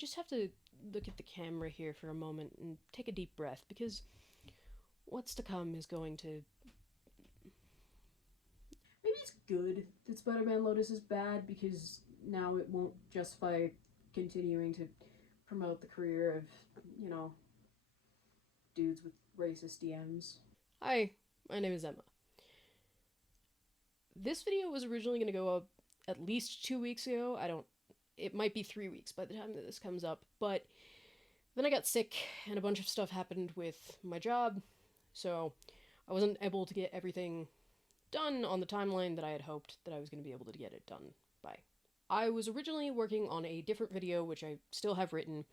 just have to look at the camera here for a moment and take a deep breath because what's to come is going to. Maybe it's good that Spider-Man Lotus is bad because now it won't justify continuing to promote the career of, you know, dudes with racist DMs. Hi, my name is Emma. This video was originally going to go up at least 2 weeks ago. It might be 3 weeks by the time that this comes up, but then I got sick and a bunch of stuff happened with my job, so I wasn't able to get everything done on the timeline that I had hoped that I was going to be able to get it done by. I was originally working on a different video, which I still have written,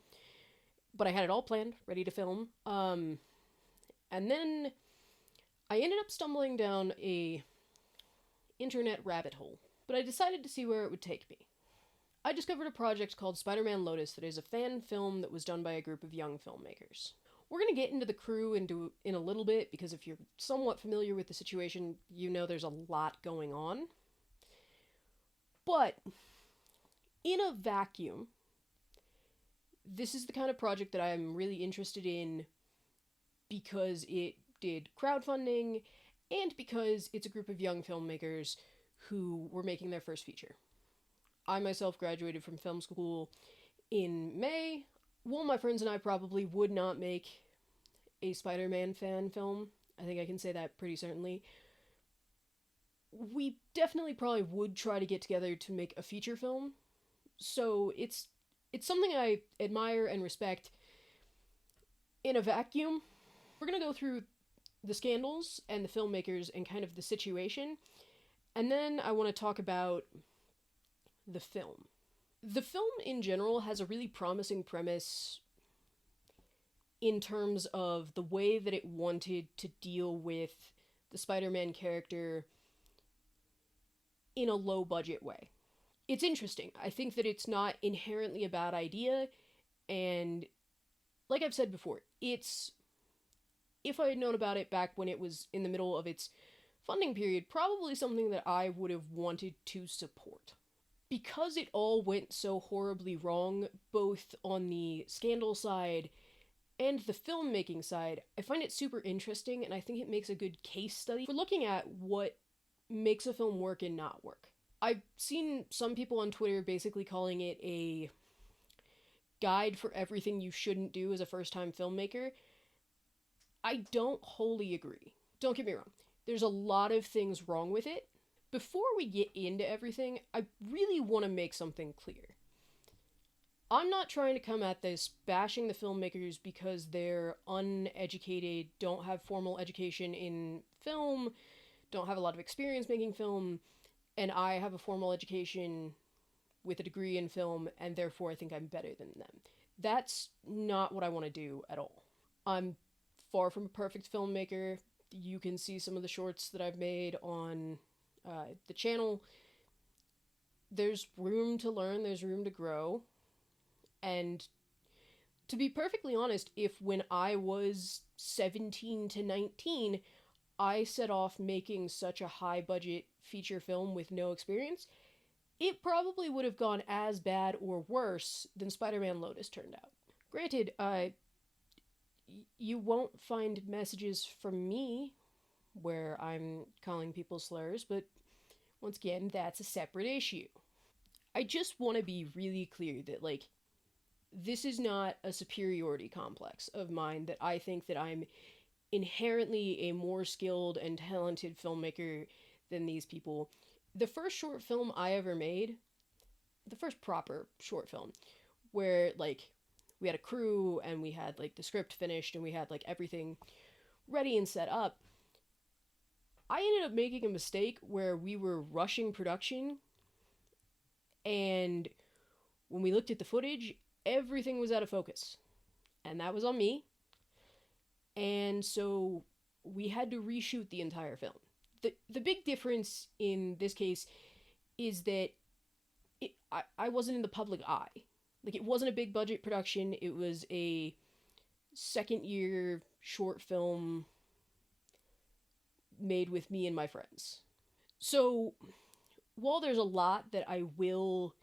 but I had it all planned, ready to film. And then I ended up stumbling down a internet rabbit hole, but I decided to see where it would take me. I discovered a project called Spider-Man Lotus that is a fan film that was done by a group of young filmmakers. We're going to get into the crew in a little bit, because if you're somewhat familiar with the situation, you know there's a lot going on. But in a vacuum, this is the kind of project that I'm really interested in because it did crowdfunding and because it's a group of young filmmakers who were making their first feature. I myself graduated from film school in May. Well, my friends and I probably would not make a Spider-Man fan film. I think I can say that pretty certainly. We definitely probably would try to get together to make a feature film. So it's something I admire and respect in a vacuum. We're going to go through the scandals and the filmmakers and kind of the situation. And then I want to talk about the film. The film in general has a really promising premise in terms of the way that it wanted to deal with the Spider-Man character in a low-budget way. It's interesting. I think that it's not inherently a bad idea, and like I've said before, if I had known about it back when it was in the middle of its funding period, probably something that I would have wanted to support. Because it all went so horribly wrong, both on the scandal side and the filmmaking side, I find it super interesting, and I think it makes a good case study for looking at what makes a film work and not work. I've seen some people on Twitter basically calling it a guide for everything you shouldn't do as a first-time filmmaker. I don't wholly agree. Don't get me wrong. There's a lot of things wrong with it. Before we get into everything, I really want to make something clear. I'm not trying to come at this bashing the filmmakers because they're uneducated, don't have formal education in film, don't have a lot of experience making film, and I have a formal education with a degree in film, and therefore I think I'm better than them. That's not what I want to do at all. I'm far from a perfect filmmaker. You can see some of the shorts that I've made on the channel. There's room to learn, there's room to grow, and to be perfectly honest, if when I was 17 to 19, I set off making such a high budget feature film with no experience, it probably would have gone as bad or worse than Spider-Man Lotus turned out. Granted, you won't find messages from me where I'm calling people slurs, but once again, that's a separate issue. I just want to be really clear that, this is not a superiority complex of mine, that I think that I'm inherently a more skilled and talented filmmaker than these people. The first short film I ever made, the first proper short film, where, we had a crew, and we had, the script finished, and we had, everything ready and set up, I ended up making a mistake where we were rushing production, and when we looked at the footage, everything was out of focus. And that was on me. And so we had to reshoot the entire film. The big difference in this case is that I wasn't in the public eye. It wasn't a big budget production. It was a second year short film made with me and my friends. So while there's a lot that I will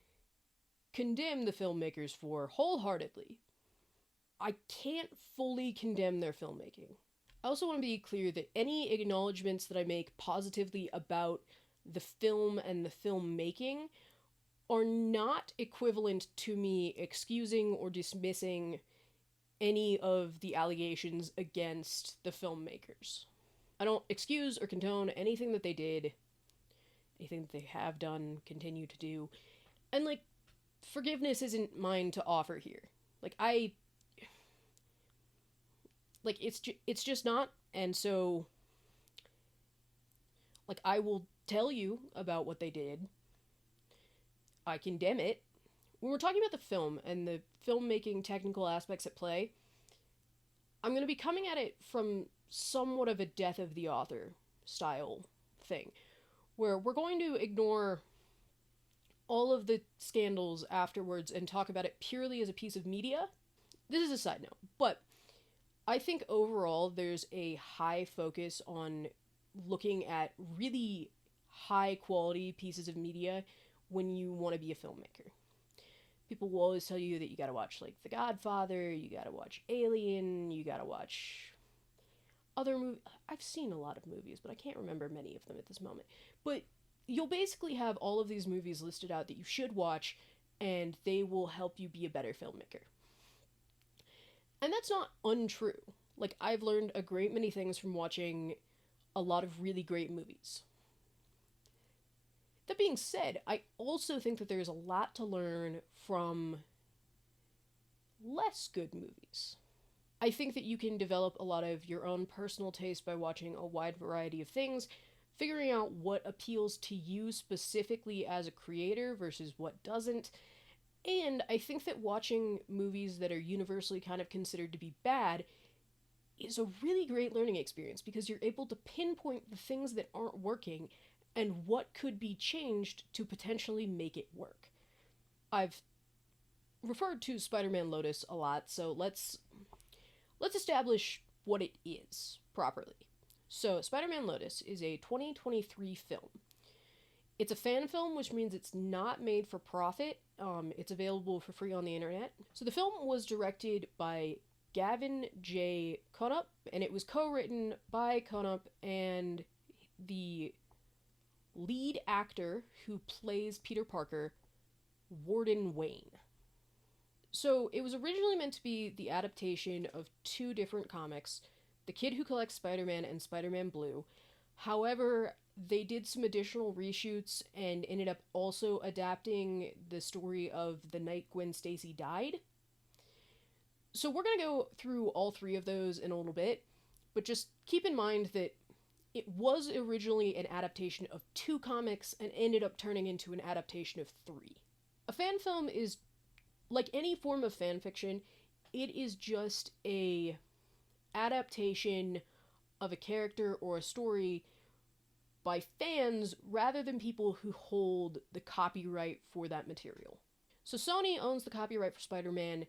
condemn the filmmakers for wholeheartedly. I can't fully condemn their filmmaking. I also want to be clear that any acknowledgments that I make positively about the film and the filmmaking are not equivalent to me excusing or dismissing any of the allegations against the filmmakers. I don't excuse or condone anything that they did, anything that they have done, continue to do. And, like, forgiveness isn't mine to offer here. It's just not. And so, like, I will tell you about what they did. I condemn it. When we're talking about the film and the filmmaking technical aspects at play, I'm going to be coming at it from somewhat of a death of the author style thing, where we're going to ignore all of the scandals afterwards and talk about it purely as a piece of media. This is a side note, but I think overall there's a high focus on looking at really high quality pieces of media when you want to be a filmmaker. People will always tell you that you gotta watch, like, The Godfather, you gotta watch Alien, you gotta watch other movies. I've seen a lot of movies, but I can't remember many of them at this moment. But you'll basically have all of these movies listed out that you should watch, and they will help you be a better filmmaker. And that's not untrue. Like, I've learned a great many things from watching a lot of really great movies. That being said, I also think that there's a lot to learn from less good movies. I think that you can develop a lot of your own personal taste by watching a wide variety of things, figuring out what appeals to you specifically as a creator versus what doesn't. And I think that watching movies that are universally kind of considered to be bad is a really great learning experience because you're able to pinpoint the things that aren't working and what could be changed to potentially make it work. I've referred to Spider-Man Lotus a lot, so let's establish what it is properly. So, Spider-Man Lotus is a 2023 film. It's a fan film, which means it's not made for profit. It's available for free on the internet. So the film was directed by Gavin J. Konup, and it was co-written by Konup and the lead actor who plays Peter Parker, Warden Wayne. So it was originally meant to be the adaptation of two different comics, The Kid Who Collects Spider-Man and Spider-Man Blue. However, they did some additional reshoots and ended up also adapting the story of the night Gwen Stacy died. So we're going to go through all three of those in a little bit, but just keep in mind that it was originally an adaptation of two comics and ended up turning into an adaptation of three. A fan film is, like any form of fan fiction, it is just a adaptation of a character or a story by fans rather than people who hold the copyright for that material. So Sony owns the copyright for Spider-Man,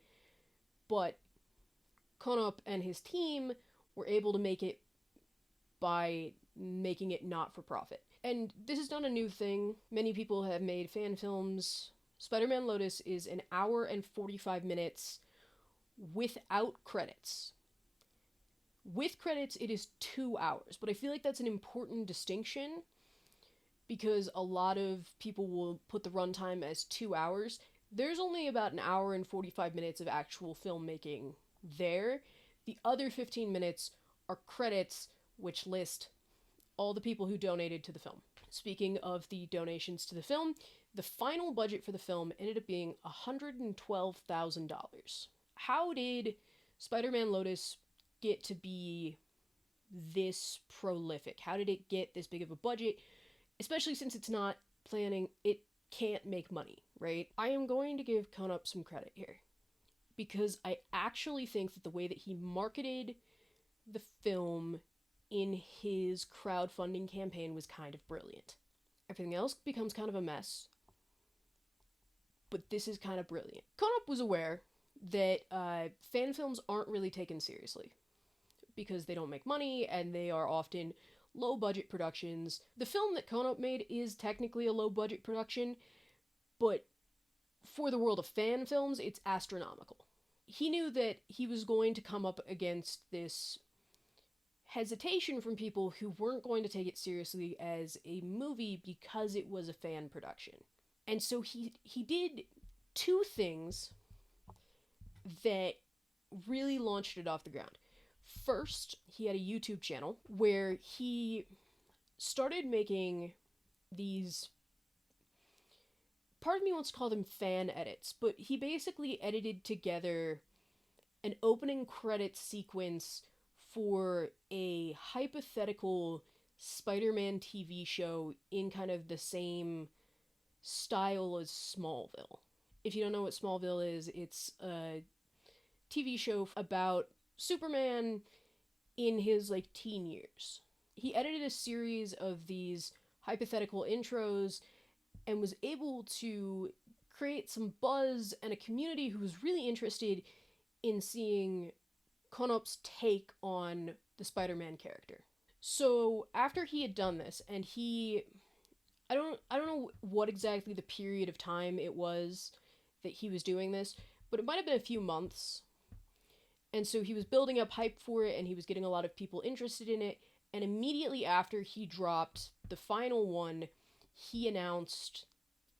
but Konup and his team were able to make it by making it not for profit. And this is not a new thing. Many people have made fan films. Spider-Man Lotus is an hour and 45 minutes without credits. With credits, it is 2 hours, but I feel like that's an important distinction because a lot of people will put the runtime as 2 hours. There's only about an hour and 45 minutes of actual filmmaking there. The other 15 minutes are credits, which list all the people who donated to the film. Speaking of the donations to the film, the final budget for the film ended up being $112,000. How did Spider-Man Lotus get to be this prolific? How did it get this big of a budget? Especially since it's not planning, it can't make money, right? I am going to give Konup some credit here because I actually think that the way that he marketed the film in his crowdfunding campaign was kind of brilliant. Everything else becomes kind of a mess, but this is kind of brilliant. Konup was aware that fan films aren't really taken seriously because they don't make money and they are often low-budget productions. The film that Konup made is technically a low-budget production, but for the world of fan films, it's astronomical. He knew that he was going to come up against this hesitation from people who weren't going to take it seriously as a movie because it was a fan production. And so he did two things that really launched it off the ground. First, he had a YouTube channel where he started making these, part of me wants to call them fan edits, but he basically edited together an opening credits sequence for a hypothetical Spider-Man TV show in kind of the same style as Smallville. If you don't know what Smallville is, it's a TV show about Superman in his like teen years. He edited a series of these hypothetical intros and was able to create some buzz and a community who was really interested in seeing Konop's take on the Spider-Man character. So after he had done this, and I don't know what exactly the period of time it was that he was doing this, but it might have been a few months. And so he was building up hype for it, and he was getting a lot of people interested in it. And immediately after he dropped the final one, he announced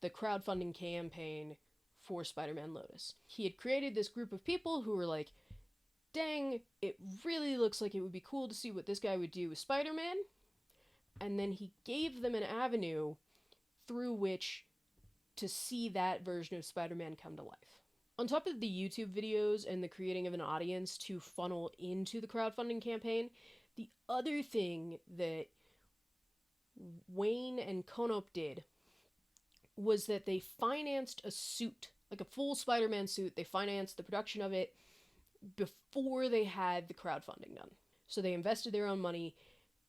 the crowdfunding campaign for Spider-Man Lotus. He had created this group of people who were like, dang, it really looks like it would be cool to see what this guy would do with Spider-Man. And then he gave them an avenue through which to see that version of Spider-Man come to life. On top of the YouTube videos and the creating of an audience to funnel into the crowdfunding campaign, the other thing that Wayne and Konop did was that they financed a suit, like a full Spider-Man suit. They financed the production of it before they had the crowdfunding done. So they invested their own money,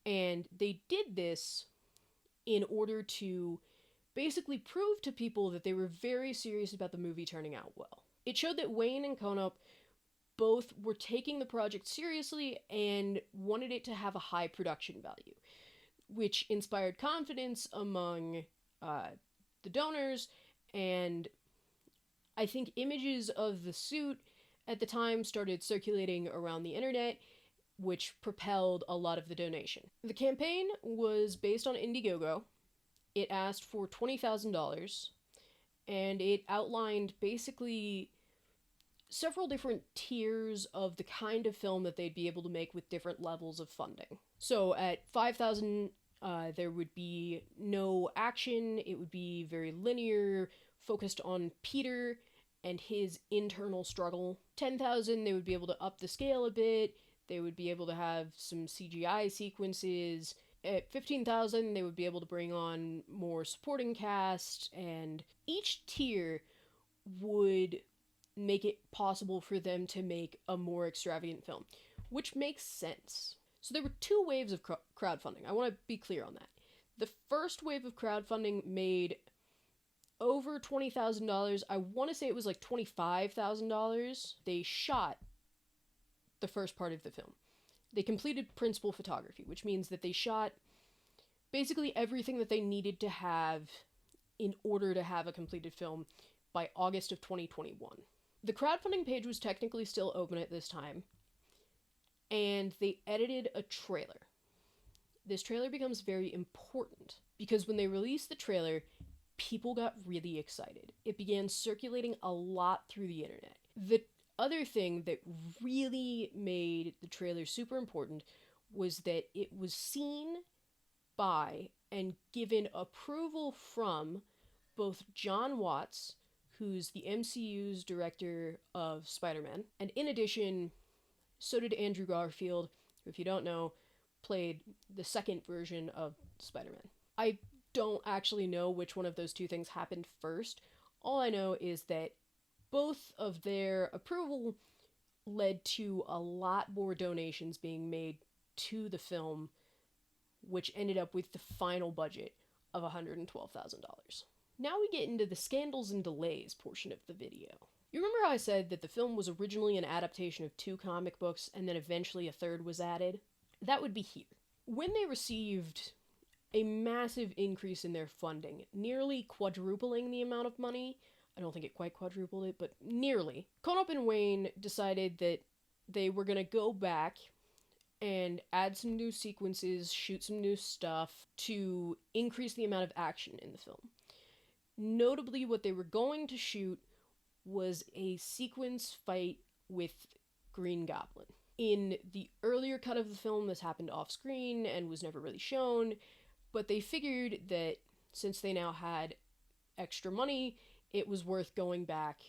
and they did this in order to basically prove to people that they were very serious about the movie turning out well. It showed that Wayne and Konop both were taking the project seriously and wanted it to have a high production value, which inspired confidence among the donors, and I think images of the suit at the time started circulating around the internet, which propelled a lot of the donation. The campaign was based on Indiegogo. It asked for $20,000, and it outlined basically several different tiers of the kind of film that they'd be able to make with different levels of funding. So at $5,000, there would be no action. It would be very linear, focused on Peter and his internal struggle. $10,000, they would be able to up the scale a bit. They would be able to have some CGI sequences. At $15,000, they would be able to bring on more supporting cast, and each tier would make it possible for them to make a more extravagant film, which makes sense. So there were two waves of crowdfunding. I want to be clear on that. The first wave of crowdfunding made over $20,000. I want to say it was like $25,000. They shot the first part of the film. They completed principal photography, which means that they shot basically everything that they needed to have in order to have a completed film by August of 2021. The crowdfunding page was technically still open at this time, and they edited a trailer. This trailer becomes very important because when they released the trailer, people got really excited. It began circulating a lot through the internet. The other thing that really made the trailer super important was that it was seen by and given approval from both John Watts, who's the MCU's director of Spider-Man, and in addition, so did Andrew Garfield, who, if you don't know, played the second version of Spider-Man. I don't actually know which one of those two things happened first. All I know is that both of their approval led to a lot more donations being made to the film, which ended up with the final budget of $112,000. Now we get into the scandals and delays portion of the video. You remember how I said that the film was originally an adaptation of 2 comic books and then eventually a third was added? That would be here. When they received a massive increase in their funding, nearly quadrupling the amount of money, I don't think it quite quadrupled it, but nearly. Konop and Wayne decided that they were going to go back and add some new sequences, shoot some new stuff to increase the amount of action in the film. Notably, what they were going to shoot was a sequence fight with Green Goblin. In the earlier cut of the film, this happened off screen and was never really shown, but they figured that since they now had extra money, it was worth going back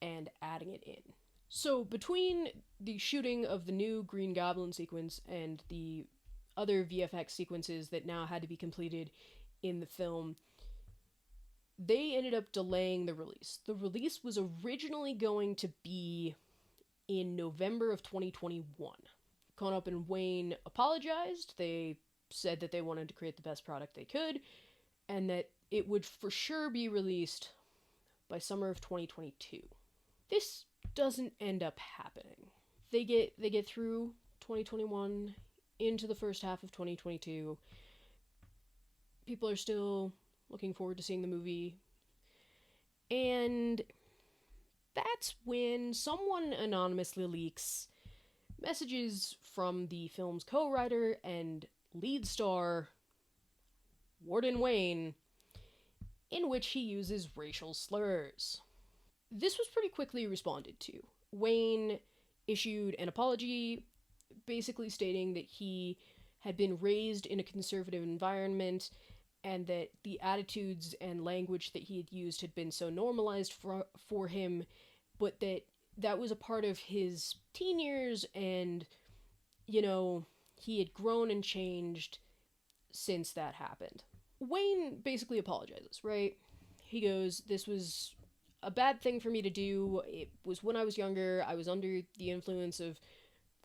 and adding it in. So between the shooting of the new Green Goblin sequence and the other VFX sequences that now had to be completed in the film, they ended up delaying the release. The release was originally going to be in November of 2021. Konop and Wayne apologized. They said that they wanted to create the best product they could, and that it would for sure be released by summer of 2022. This doesn't end up happening. They get through 2021 into the first half of 2022. People are still looking forward to seeing the movie. And that's when someone anonymously leaks messages from the film's co-writer and lead star, Warden Wayne, in which he uses racial slurs. This was pretty quickly responded to. Wayne issued an apology, basically stating that he had been raised in a conservative environment and that the attitudes and language that he had used had been so normalized for him, but that was a part of his teen years, and, he had grown and changed since that happened. Wayne basically apologizes, right? He goes, "This was a bad thing for me to do. It was when I was younger. I was under the influence of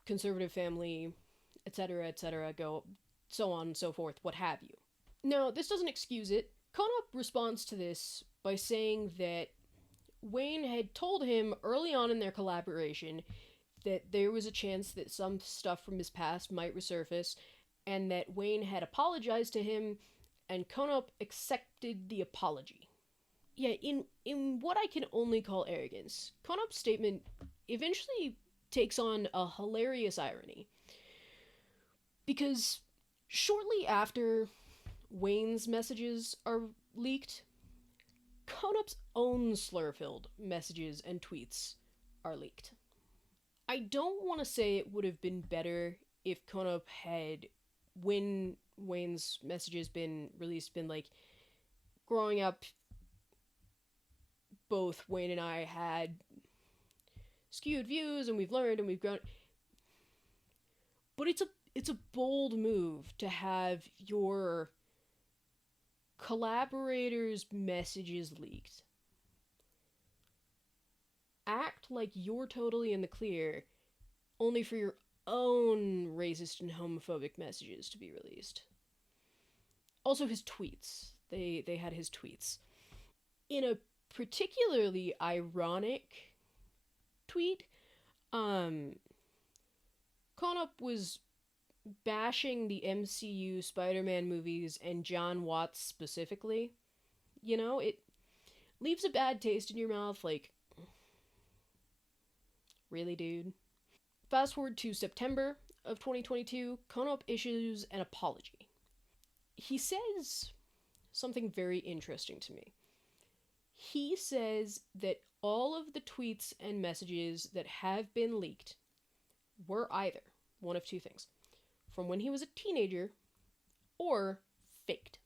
conservative family, etc., etc., go so on and so forth, what have you." Now, this doesn't excuse it. Konop responds to this by saying that Wayne had told him early on in their collaboration that there was a chance that some stuff from his past might resurface, and that Wayne had apologized to him, and Konop accepted the apology. Yeah, in what I can only call arrogance, Konop's statement eventually takes on a hilarious irony. Because shortly after Wayne's messages are leaked, Konop's own slur-filled messages and tweets are leaked. I don't want to say it would have been better if Konop had, when Wayne's messages been released, been like, growing up, both Wayne and I had skewed views, and we've learned and we've grown. But it's a bold move to have your collaborators' messages leaked. Act like you're totally in the clear, only for your own racist and homophobic messages to be released. Also his tweets. They had his tweets. In a particularly ironic tweet, Konop was bashing the MCU Spider-Man movies and John Watts specifically. It leaves a bad taste in your mouth, like, really, dude? Fast forward to September of 2022, Konop issues an apology. He says something very interesting to me. He says that all of the tweets and messages that have been leaked were either one of two things: from when he was a teenager, or faked.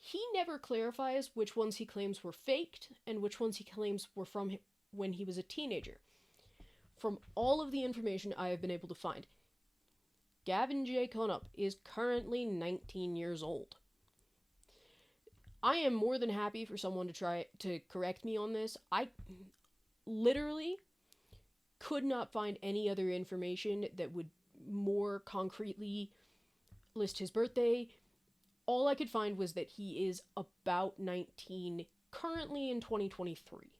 He never clarifies which ones he claims were faked and which ones he claims were from when he was a teenager. From all of the information I have been able to find, Gavin J. Konop is currently 19 years old. I am more than happy for someone to try to correct me on this. I literally could not find any other information that would more concretely list his birthday. All I could find was that he is about 19 currently in 2023.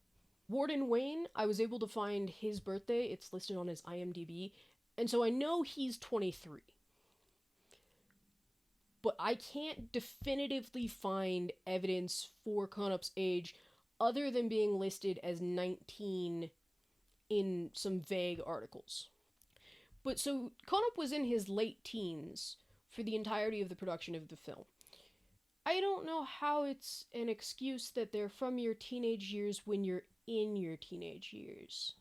Warden Wayne, I was able to find his birthday. It's listed on his IMDb, and so I know he's 23. but I can't definitively find evidence for Konop's age other than being listed as 19 in some vague articles. But so Konop was in his late teens for the entirety of the production of the film. I don't know how it's an excuse that they're from your teenage years when you're in your teenage years.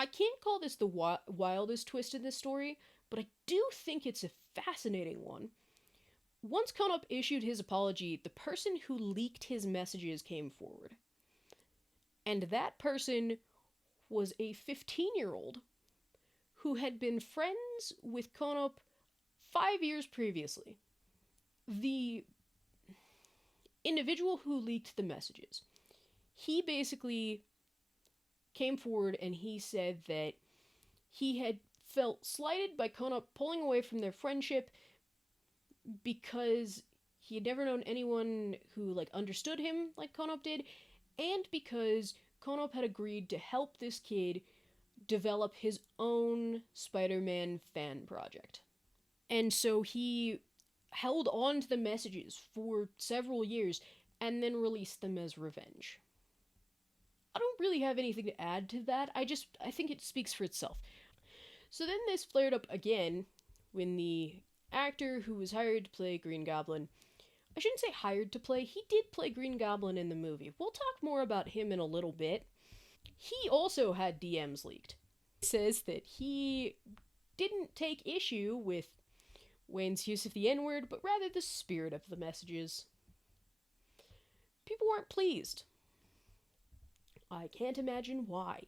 I can't call this the wildest twist in this story, but I do think it's a fascinating one. Once Konop issued his apology, the person who leaked his messages came forward. And that person was a 15-year-old who had been friends with Konop 5 years previously. The individual who leaked the messages, he basically came forward and he said that he had felt slighted by Konop pulling away from their friendship because he had never known anyone who understood him like Konop did, and because Konop had agreed to help this kid develop his own Spider-Man fan project. And so he held on to the messages for several years and then released them as revenge. I don't really have anything to add to that. I think it speaks for itself. So then this flared up again when the actor who was hired to play Green Goblin, I shouldn't say hired to play, he did play Green Goblin in the movie. We'll talk more about him in a little bit. He also had DMs leaked. He says that he didn't take issue with Wayne's use of the N-word, but rather the spirit of the messages. People weren't pleased. I can't imagine why.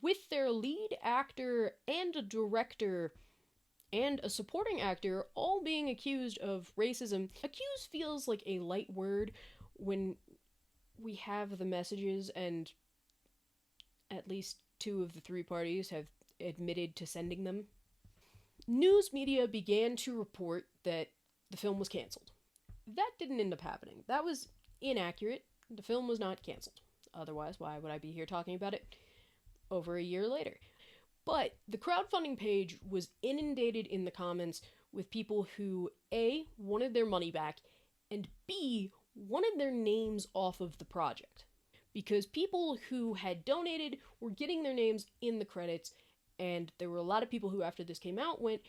With their lead actor and a director and a supporting actor all being accused of racism, accused feels like a light word when we have the messages and at least 2 of the 3 parties have admitted to sending them. News media began to report that the film was canceled. That didn't end up happening. That was inaccurate. The film was not canceled. Otherwise, why would I be here talking about it over a year later? But the crowdfunding page was inundated in the comments with people who, A, wanted their money back, and B, wanted their names off of the project. Because people who had donated were getting their names in the credits, and there were a lot of people who, after this came out, went,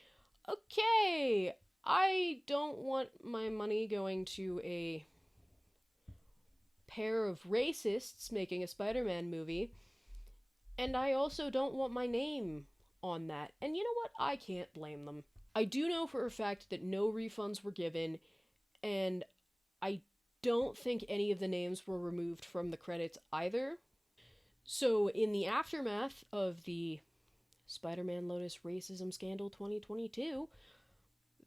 okay, I don't want my money going to a pair of racists making a Spider-Man movie, and I also don't want my name on that. And you know what? I can't blame them. I do know for a fact that no refunds were given, and I don't think any of the names were removed from the credits either. So in the aftermath of the Spider-Man Lotus Racism Scandal 2022,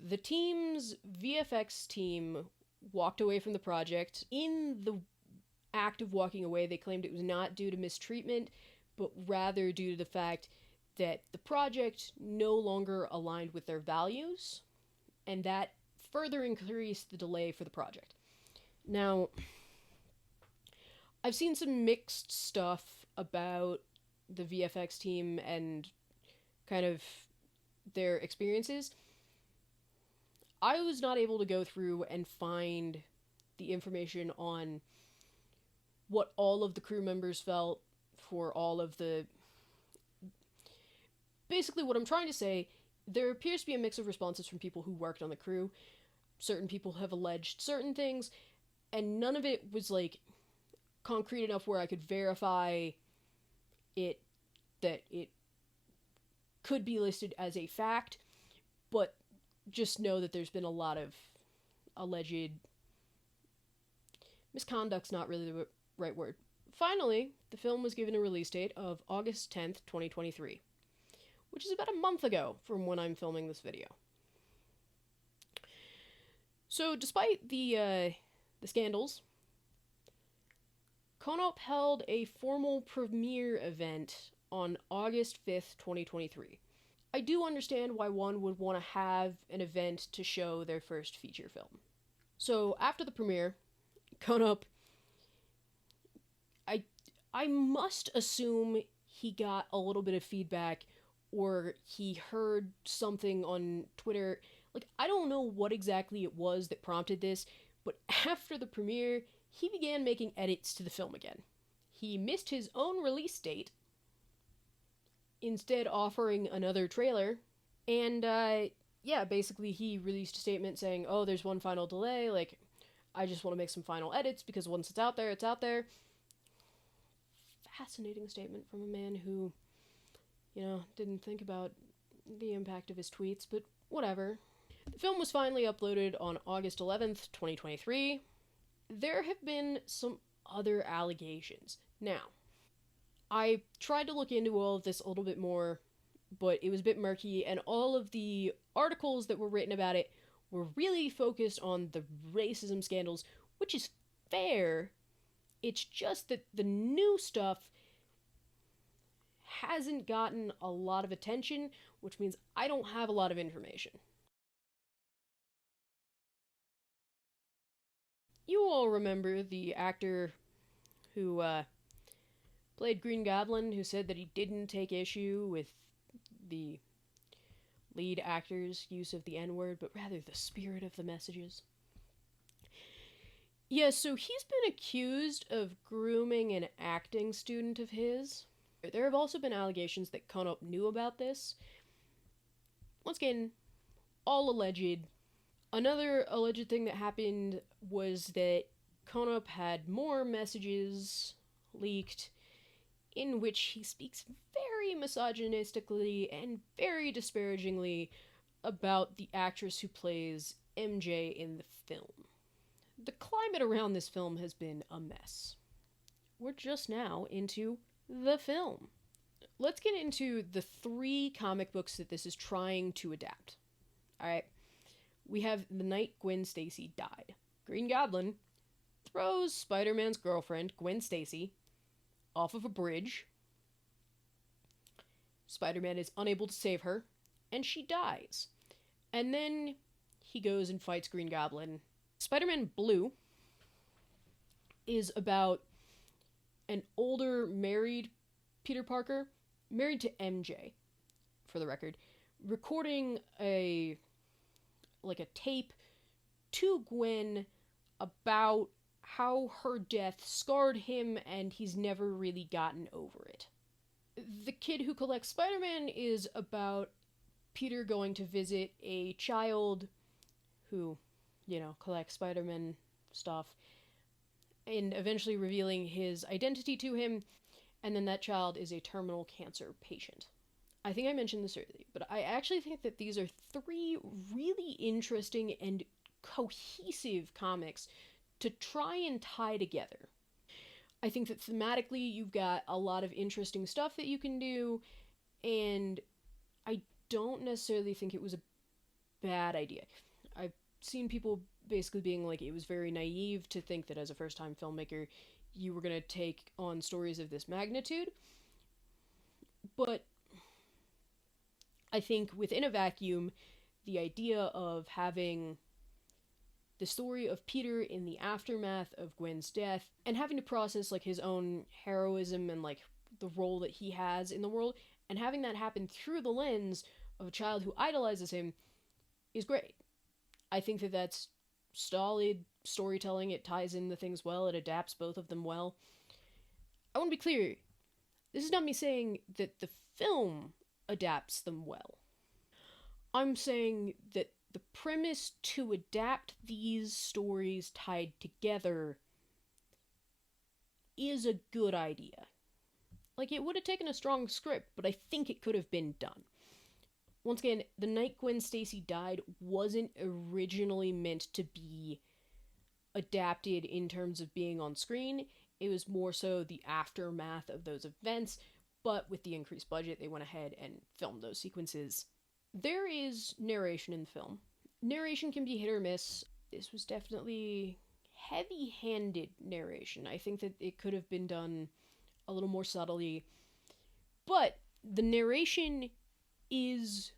the team's VFX team walked away from the project. In the act of walking away, they claimed it was not due to mistreatment, but rather due to the fact that the project no longer aligned with their values, and that further increased the delay for the project. Now, I've seen some mixed stuff about the VFX team and kind of their experiences. I was not able to go through and find the information on what all of the crew members felt for all of the... Basically, what I'm trying to say, there appears to be a mix of responses from people who worked on the crew. Certain people have alleged certain things, and none of it was, concrete enough where I could verify it, that it could be listed as a fact, but just know that there's been a lot of alleged... misconduct's not really the right word. Finally, the film was given a release date of August 10th, 2023, which is about a month ago from when I'm filming this video. So, despite the scandals, Konop held a formal premiere event on August 5th, 2023. I do understand why one would want to have an event to show their first feature film. So, after the premiere, Konop, I must assume he got a little bit of feedback, or he heard something on Twitter. Like, I don't know what exactly it was that prompted this, but after the premiere, he began making edits to the film again. He missed his own release date, instead offering another trailer, and yeah, basically he released a statement saying, "Oh, there's one final delay. Like, I just want to make some final edits because once it's out there, it's out there." Fascinating statement from a man who, didn't think about the impact of his tweets, but whatever. The film was finally uploaded on August 11th, 2023. There have been some other allegations. Now, I tried to look into all of this a little bit more, but it was a bit murky, and all of the articles that were written about it were really focused on the racism scandals, which is fair. It's just that the new stuff hasn't gotten a lot of attention, which means I don't have a lot of information. You all remember the actor who played Green Goblin, who said that he didn't take issue with the lead actor's use of the N word, but rather the spirit of the messages. Yeah, so he's been accused of grooming an acting student of his. There have also been allegations that Konopp knew about this. Once again, all alleged. Another alleged thing that happened was that Konopp had more messages leaked in which he speaks very misogynistically and very disparagingly about the actress who plays MJ in the film. The climate around this film has been a mess. We're just now into the film. Let's get into the 3 comic books that this is trying to adapt. Alright, we have the night Gwen Stacy died. Green Goblin throws Spider-Man's girlfriend, Gwen Stacy, off of a bridge. Spider-Man is unable to save her, and she dies. And then he goes and fights Green Goblin. Spider-Man Blue is about an older married Peter Parker, married to MJ, for the record, recording a tape to Gwen about how her death scarred him and he's never really gotten over it. The Kid Who Collects Spider-Man is about Peter going to visit a child who, collects Spider-Man stuff, and eventually revealing his identity to him, and then that child is a terminal cancer patient. I think I mentioned this earlier, but I actually think that these are 3 really interesting and cohesive comics to try and tie together. I think that thematically you've got a lot of interesting stuff that you can do, and I don't necessarily think it was a bad idea. I've seen people basically being like it was very naive to think that as a first-time filmmaker you were going to take on stories of this magnitude, but I think within a vacuum, the idea of having the story of Peter in the aftermath of Gwen's death and having to process his own heroism and the role that he has in the world, and having that happen through the lens of a child who idolizes him is great. I think that that's solid storytelling. It ties in the things well. It adapts both of them well. I want to be clear. This is not me saying that the film adapts them well. I'm saying that the premise to adapt these stories tied together is a good idea. It would have taken a strong script, but I think it could have been done. Once again, the night Gwen Stacy died wasn't originally meant to be adapted in terms of being on screen. It was more so the aftermath of those events, but with the increased budget, they went ahead and filmed those sequences. There is narration in the film. Narration can be hit or miss. This was definitely heavy-handed narration. I think that it could have been done a little more subtly, but the narration is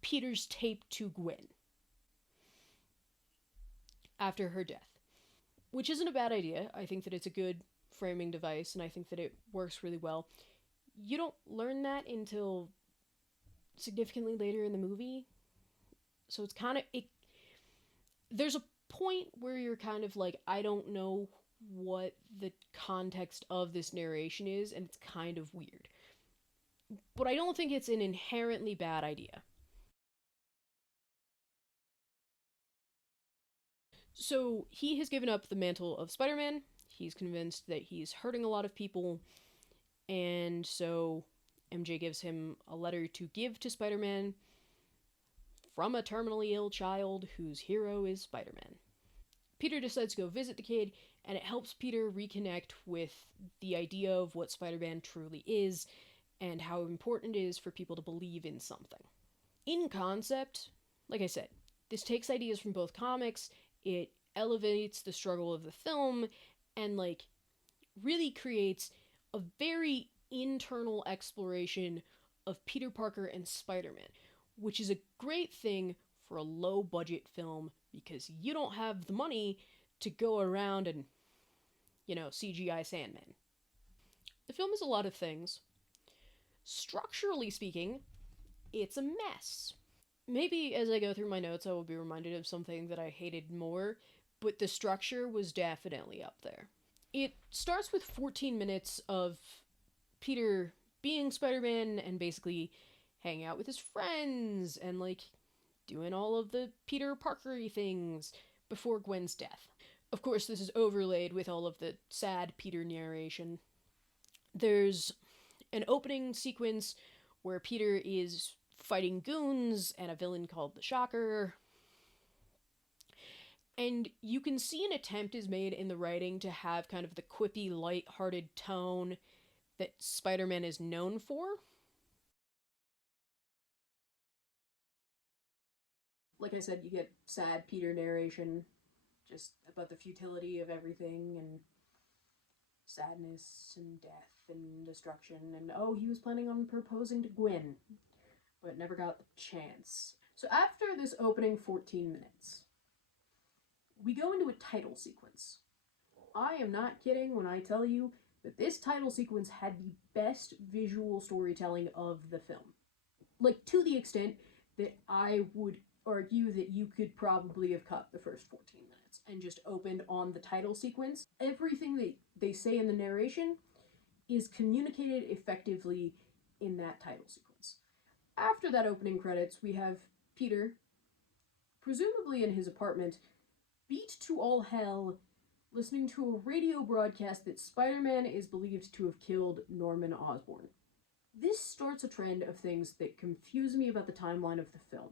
Peter's tape to Gwen after her death, which isn't a bad idea. I think that it's a good framing device, and I think that it works really well. You don't learn that until significantly later in the movie. So it's kind of it. There's a point where you're kind of like, I don't know what the context of this narration is, and it's kind of weird. But I don't think it's an inherently bad idea. So he has given up the mantle of Spider Man. He's convinced that he's hurting a lot of people, and so MJ gives him a letter to give to Spider Man from a terminally ill child whose hero is Spider Man. Peter decides to go visit the kid, and it helps Peter reconnect with the idea of what Spider Man truly is and how important it is for people to believe in something. In concept, like I said, this takes ideas from both comics, it elevates the struggle of the film, and like really creates a very internal exploration of Peter Parker and Spider-Man, which is a great thing for a low budget film because you don't have the money to go around and, CGI Sandman. The film is a lot of things. Structurally speaking, it's a mess. Maybe as I go through my notes, I will be reminded of something that I hated more, but the structure was definitely up there. It starts with 14 minutes of Peter being Spider Man and basically hanging out with his friends and like doing all of the Peter Parker-y things before Gwen's death. Of course, this is overlaid with all of the sad Peter narration. There's an opening sequence where Peter is fighting goons and a villain called the Shocker. And you can see an attempt is made in the writing to have kind of the quippy, light-hearted tone that Spider-Man is known for. Like I said, you get sad Peter narration, just about the futility of everything and sadness and death and destruction. And oh, he was planning on proposing to Gwen, but never got the chance. So after this opening 14 minutes, we go into a title sequence. I am not kidding when I tell you that this title sequence had the best visual storytelling of the film. Like, to the extent that I would argue that you could probably have cut the first 14 minutes and just opened on the title sequence. Everything that they say in the narration is communicated effectively in that title sequence. After that opening credits, we have Peter, presumably in his apartment, beat to all hell, listening to a radio broadcast that Spider-Man is believed to have killed Norman Osborn. This starts a trend of things that confuse me about the timeline of the film,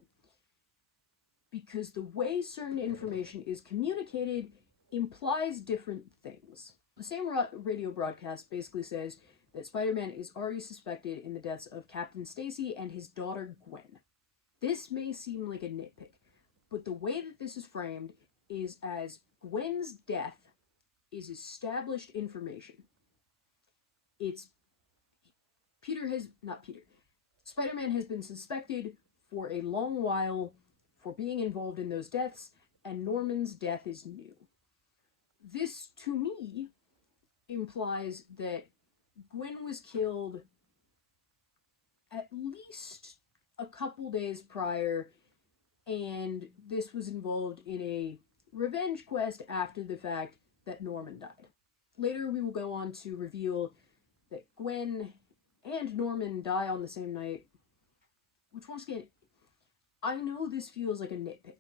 because the way certain information is communicated implies different things. The same radio broadcast basically says that Spider-Man is already suspected in the deaths of Captain Stacy and his daughter Gwen. This may seem like a nitpick, but the way that this is framed is as Gwen's death is established information. It's Spider-Man has been suspected for a long while for being involved in those deaths, and Norman's death is new. This, to me, implies that Gwen was killed at least a couple days prior, and this was involved in a revenge quest after the fact that Norman died. Later, we will go on to reveal that Gwen and Norman die on the same night, which, once again, I know this feels like a nitpick,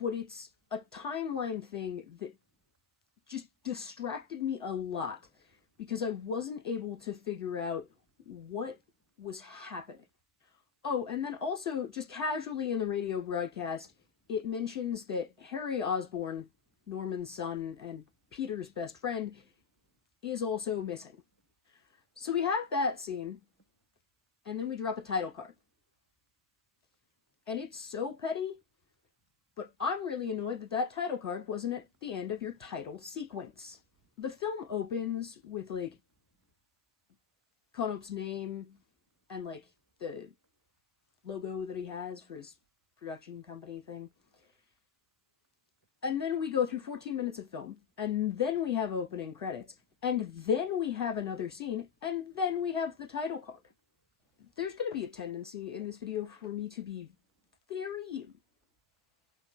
but it's a timeline thing that just distracted me a lot because I wasn't able to figure out what was happening. Oh, and then also, just casually in the radio broadcast, it mentions that Harry Osborn, Norman's son and Peter's best friend, is also missing. So we have that scene, and then we drop a title card. And it's so petty, but I'm really annoyed that that title card wasn't at the end of your title sequence. The film opens with, like, Conop's name and, like, the logo that he has for his production company thing. And then we go through 14 minutes of film, and then we have opening credits, and then we have another scene, and then we have the title card. There's going to be a tendency in this video for me to be very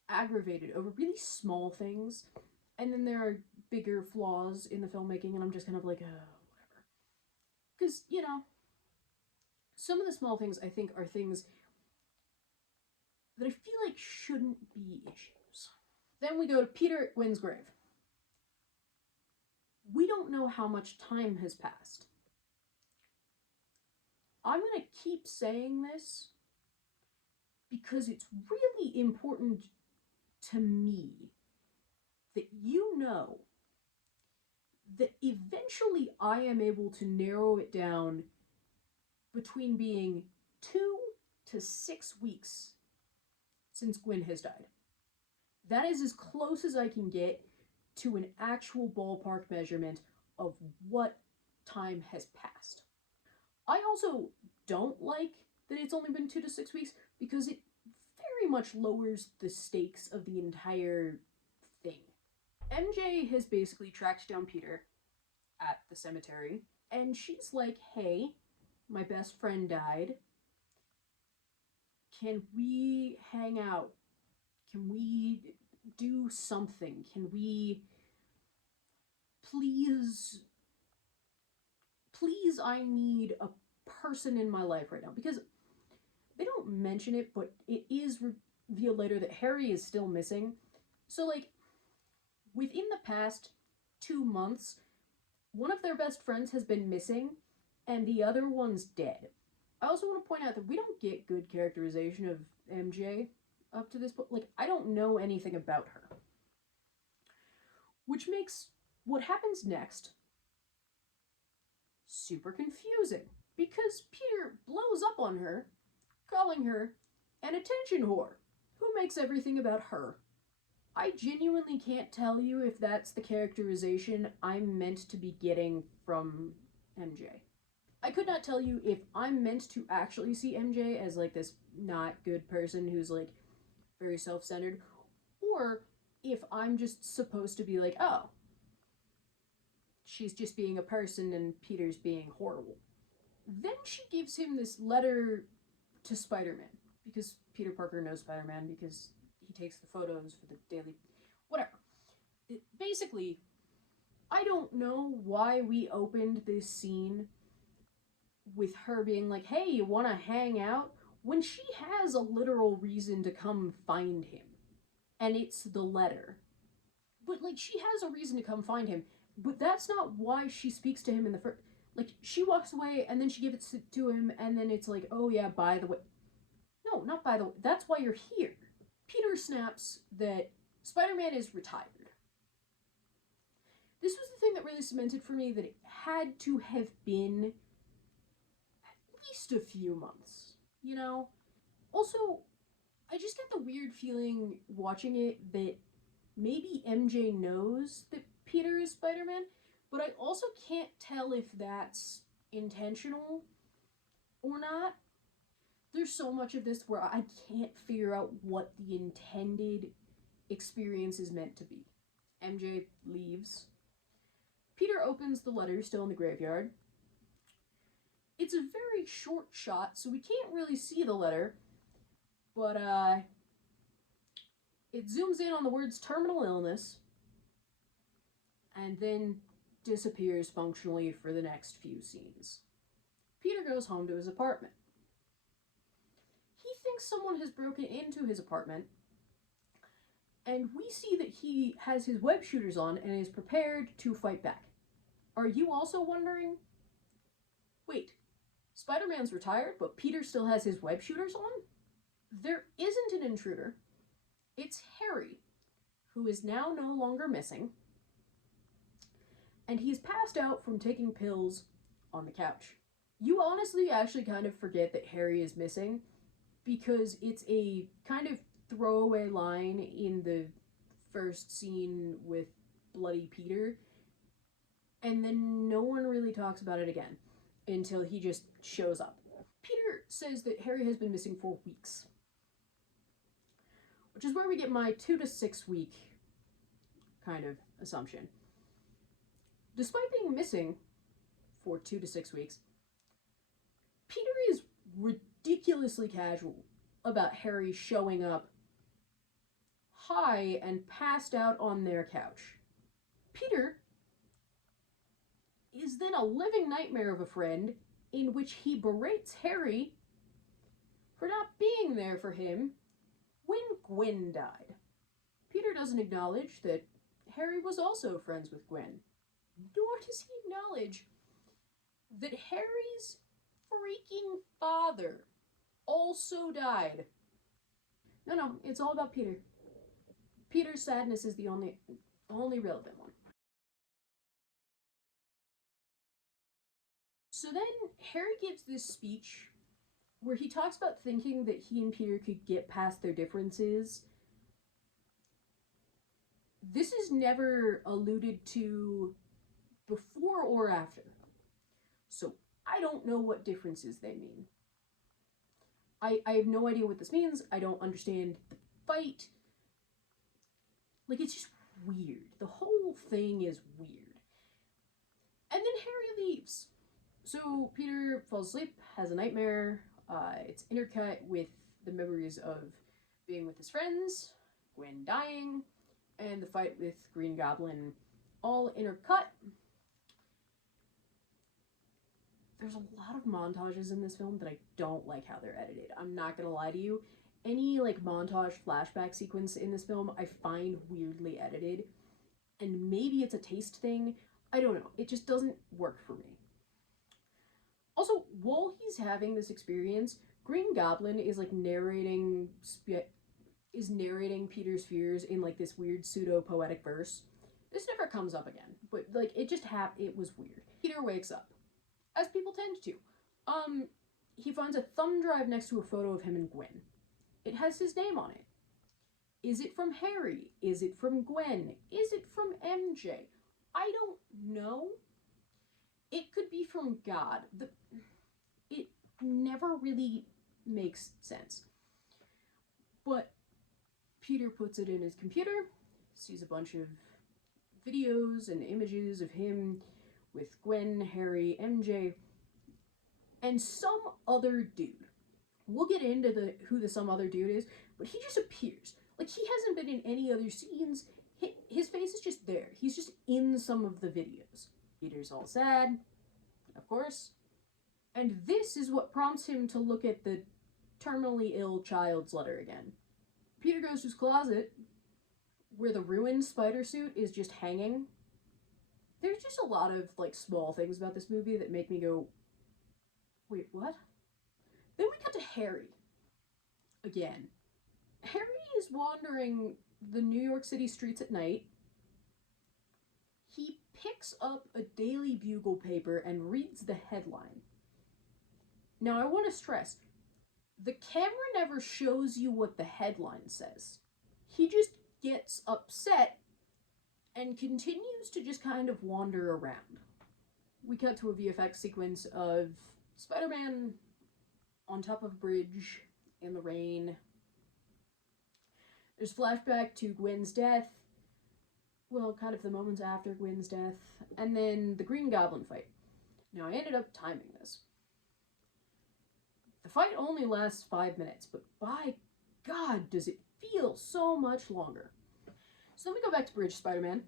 aggravated over really small things, and then there are bigger flaws in the filmmaking, and I'm just kind of like, whatever. Because, some of the small things I think are things that I feel like shouldn't be issues. Then we go to Peter at Gwen's grave. We don't know how much time has passed. I'm going to keep saying this because it's really important to me that you know that eventually I am able to narrow it down between being 2 to 6 weeks since Gwen has died. That is as close as I can get to an actual ballpark measurement of what time has passed. I also don't like that it's only been 2 to 6 weeks because it very much lowers the stakes of the entire thing. MJ has basically tracked down Peter at the cemetery, and she's like, hey, my best friend died. Can we hang out? Can we do something? Can we please, I need a person in my life right now? Because they don't mention it, but it is revealed later that Harry is still missing. So, like, within the past 2 months, one of their best friends has been missing, and the other one's dead. I also want to point out that we don't get good characterization of MJ up to this point. Like, I don't know anything about her. Which makes what happens next super confusing. Because Peter blows up on her, calling her an attention whore who makes everything about her. I genuinely can't tell you if that's the characterization I'm meant to be getting from MJ. I could not tell you if I'm meant to actually see MJ as, like, this not good person who's, like, very self-centered, or if I'm just supposed to be like, oh, she's just being a person and Peter's being horrible. Then she gives him this letter to Spider-Man, because Peter Parker knows Spider-Man, because he takes the photos for the daily... whatever. Basically, I don't know why we opened this scene with her being like, hey, you want to hang out? When she has a literal reason to come find him. And it's the letter. But, like, she has a reason to come find him. But that's not why she speaks to him in the first... Like, she walks away, and then she gives it to him, and then it's like, oh yeah, by the way... No, not by the way. That's why you're here. Peter snaps that Spider-Man is retired. This was the thing that really cemented for me that it had to have been at least a few months, you know? Also, I just get the weird feeling watching it that maybe MJ knows that Peter is Spider-Man, but I also can't tell if that's intentional or not. There's so much of this where I can't figure out what the intended experience is meant to be. MJ leaves. Peter opens the letter still in the graveyard. It's a very short shot, so we can't really see the letter, but it zooms in on the words terminal illness and then disappears functionally for the next few scenes. Peter goes home to his apartment. He thinks someone has broken into his apartment, and we see that he has his web shooters on and is prepared to fight back. Are you also wondering, wait, Spider-Man's retired, but Peter still has his web shooters on? There isn't an intruder. It's Harry, who is now no longer missing, and he's passed out from taking pills on the couch. You honestly actually kind of forget that Harry is missing, because it's a kind of throwaway line in the first scene with Bloody Peter, and then no one really talks about it again until he just shows up. Peter says that Harry has been missing for weeks, which is where we get my 2 to 6 week kind of assumption. Despite being missing for 2 to 6 weeks, Peter is ridiculously casual about Harry showing up high and passed out on their couch. Peter is then a living nightmare of a friend in which he berates Harry for not being there for him when Gwen died. Peter doesn't acknowledge that Harry was also friends with Gwen, nor does he acknowledge that Harry's freaking father also died. No, it's all about Peter. Peter's sadness is the only relevant one. So then Harry gives this speech where he talks about thinking that he and Peter could get past their differences. This is never alluded to before or after. So I don't know what differences they mean. I have no idea what this means. I don't understand the fight. Like, it's just weird. The whole thing is weird. And then Harry leaves. So Peter falls asleep, has a nightmare. It's intercut with the memories of being with his friends, Gwen dying, and the fight with Green Goblin, all intercut. There's a lot of montages in this film that I don't like how they're edited. I'm not gonna lie to you. Any, like, montage flashback sequence in this film I find weirdly edited. And maybe it's a taste thing. I don't know. It just doesn't work for me. Also, while he's having this experience, Green Goblin is, like, narrating Peter's fears in, like, this weird pseudo-poetic verse. This never comes up again. But, like, it was weird. Peter wakes up, as people tend to. He finds a thumb drive next to a photo of him and Gwen. It has his name on it. Is it from Harry? Is it from Gwen? Is it from MJ? I don't know. It could be from God. It never really makes sense. But Peter puts it in his computer, sees a bunch of videos and images of him with Gwen, Harry, MJ, and some other dude. We'll get into who the some other dude is, but he just appears. Like, he hasn't been in any other scenes. His face is just there. He's just in some of the videos. Peter's all sad, of course. And this is what prompts him to look at the terminally ill child's letter again. Peter goes to his closet, where the ruined spider suit is just hanging. There's just a lot of, like, small things about this movie that make me go, wait, what? Then we cut to Harry. Again. Harry is wandering the New York City streets at night. He picks up a Daily Bugle paper and reads the headline. Now, I want to stress, the camera never shows you what the headline says. He just gets upset and continues to just kind of wander around. We cut to a VFX sequence of Spider-Man on top of a bridge in the rain. There's flashback to Gwen's death. Well, kind of the moments after Gwen's death. And then the Green Goblin fight. Now, I ended up timing this. The fight only lasts 5 minutes, but by God, does it feel so much longer. So then we go back to Bridge Spider-Man.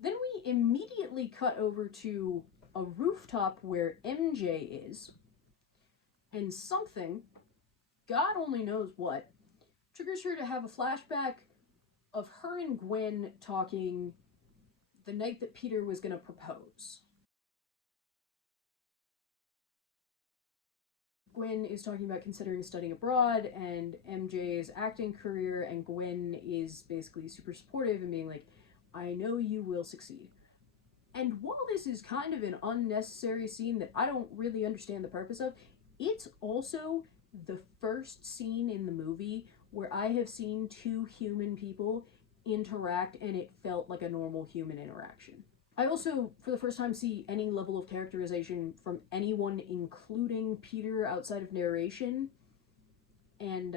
Then we immediately cut over to a rooftop where MJ is. And something, God only knows what, triggers her to have a flashback of her and Gwen talking the night that Peter was going to propose. Gwen is talking about considering studying abroad, and MJ's acting career, and Gwen is basically super supportive and being like, I know you will succeed. And while this is kind of an unnecessary scene that I don't really understand the purpose of, it's also the first scene in the movie where I have seen two human people interact and it felt like a normal human interaction. I also, for the first time, see any level of characterization from anyone, including Peter, outside of narration. And,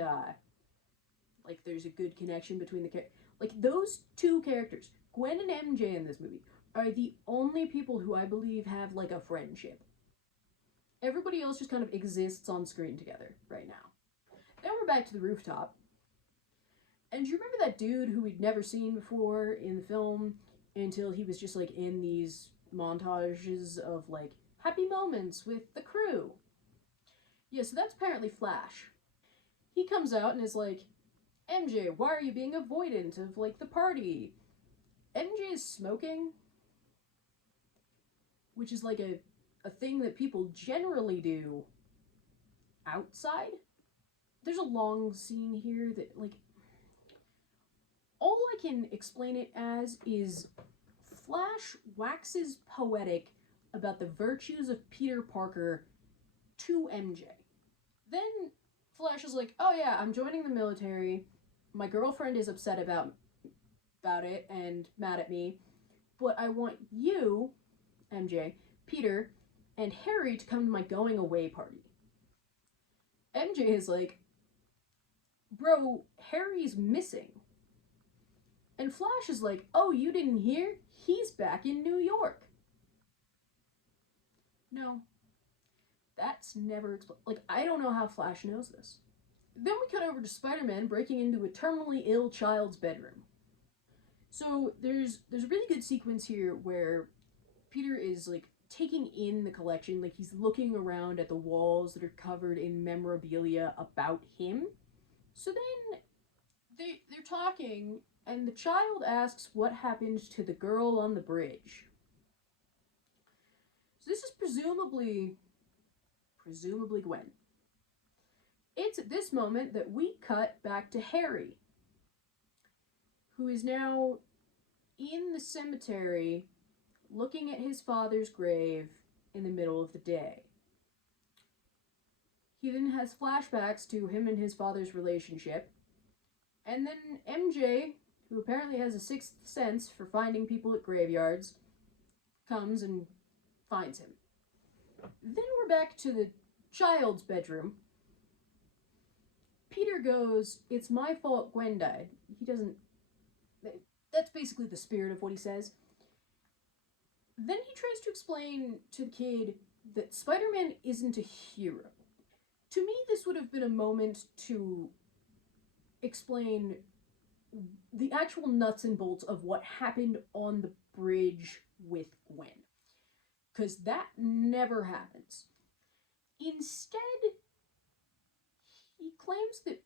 like, there's a good connection between the characters. Like, those two characters, Gwen and MJ in this movie, are the only people who I believe have, like, a friendship. Everybody else just kind of exists on screen together right now. Then we're back to the rooftop. And do you remember that dude who we'd never seen before in the film until he was just like in these montages of like happy moments with the crew? Yeah, so that's apparently Flash. He comes out and is like, MJ, why are you being avoidant of like the party? MJ is smoking, which is like a thing that people generally do outside. There's a long scene here that, like, all I can explain it as is Flash waxes poetic about the virtues of Peter Parker to MJ. Then Flash is like, oh yeah, I'm joining the military. My girlfriend is upset about it and mad at me, but I want you, MJ, Peter, and Harry to come to my going away party. MJ is like, bro, Harry's missing. And Flash is like, oh, you didn't hear? He's back in New York. No. That's never explained. Like, I don't know how Flash knows this. Then we cut over to Spider-Man breaking into a terminally ill child's bedroom. So there's a really good sequence here where Peter is like taking in the collection, like he's looking around at the walls that are covered in memorabilia about him. So then they're talking, and the child asks what happened to the girl on the bridge. So this is presumably Gwen. It's at this moment that we cut back to Harry, who is now in the cemetery looking at his father's grave in the middle of the day. He then has flashbacks to him and his father's relationship. And then MJ, who apparently has a sixth sense for finding people at graveyards, comes and finds him. Then we're back to the child's bedroom. Peter goes, it's my fault Gwen died. He doesn't... That's basically the spirit of what he says. Then he tries to explain to the kid that Spider-Man isn't a hero. To me, this would have been a moment to explain the actual nuts and bolts of what happened on the bridge with Gwen. Because that never happens. Instead, he claims that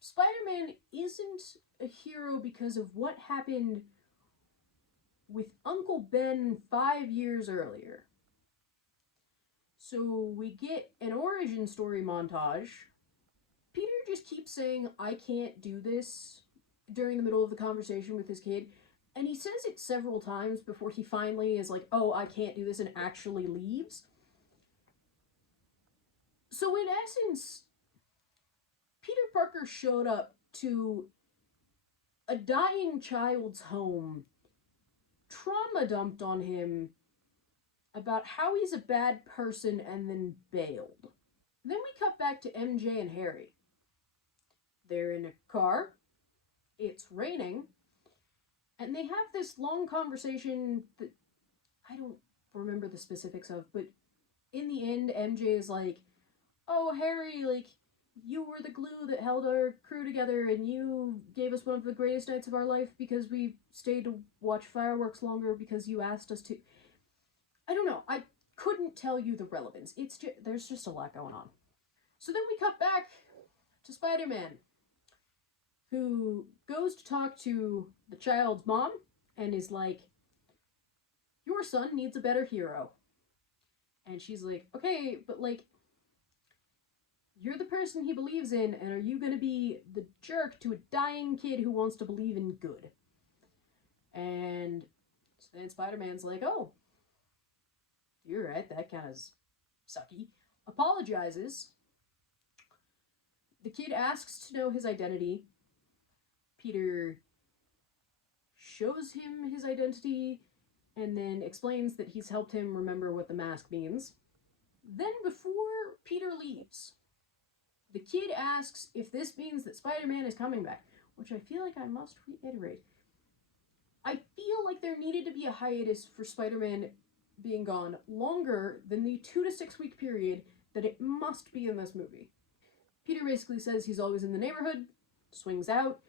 Spider-Man isn't a hero because of what happened with Uncle Ben 5 years earlier. So we get an origin story montage. Peter just keeps saying, I can't do this during the middle of the conversation with his kid. And he says it several times before he finally is like, oh, I can't do this, and actually leaves. So in essence, Peter Parker showed up to a dying child's home, trauma dumped on him about how he's a bad person, and then bailed. Then we cut back to MJ and Harry. They're in a car, it's raining, and they have this long conversation that I don't remember the specifics of, but in the end, MJ is like, oh, Harry, like, you were the glue that held our crew together, and you gave us one of the greatest nights of our life because we stayed to watch fireworks longer because you asked us to. I don't know. I couldn't tell you the relevance. There's just a lot going on. So then we cut back to Spider-Man, who goes to talk to the child's mom and is like, your son needs a better hero. And she's like, okay, but like, you're the person he believes in, and are you going to be the jerk to a dying kid who wants to believe in good? And so then Spider-Man's like, oh, you're right, that kind of sucky. Apologizes. The kid asks to know his identity. Peter shows him his identity and then explains that he's helped him remember what the mask means. Then before Peter leaves, the kid asks if this means that Spider-Man is coming back, which I feel like I must reiterate. I feel like there needed to be a hiatus for Spider-Man being gone longer than the 2 to 6 week period that it must be in this movie. Peter basically says he's always in the neighborhood, swings out.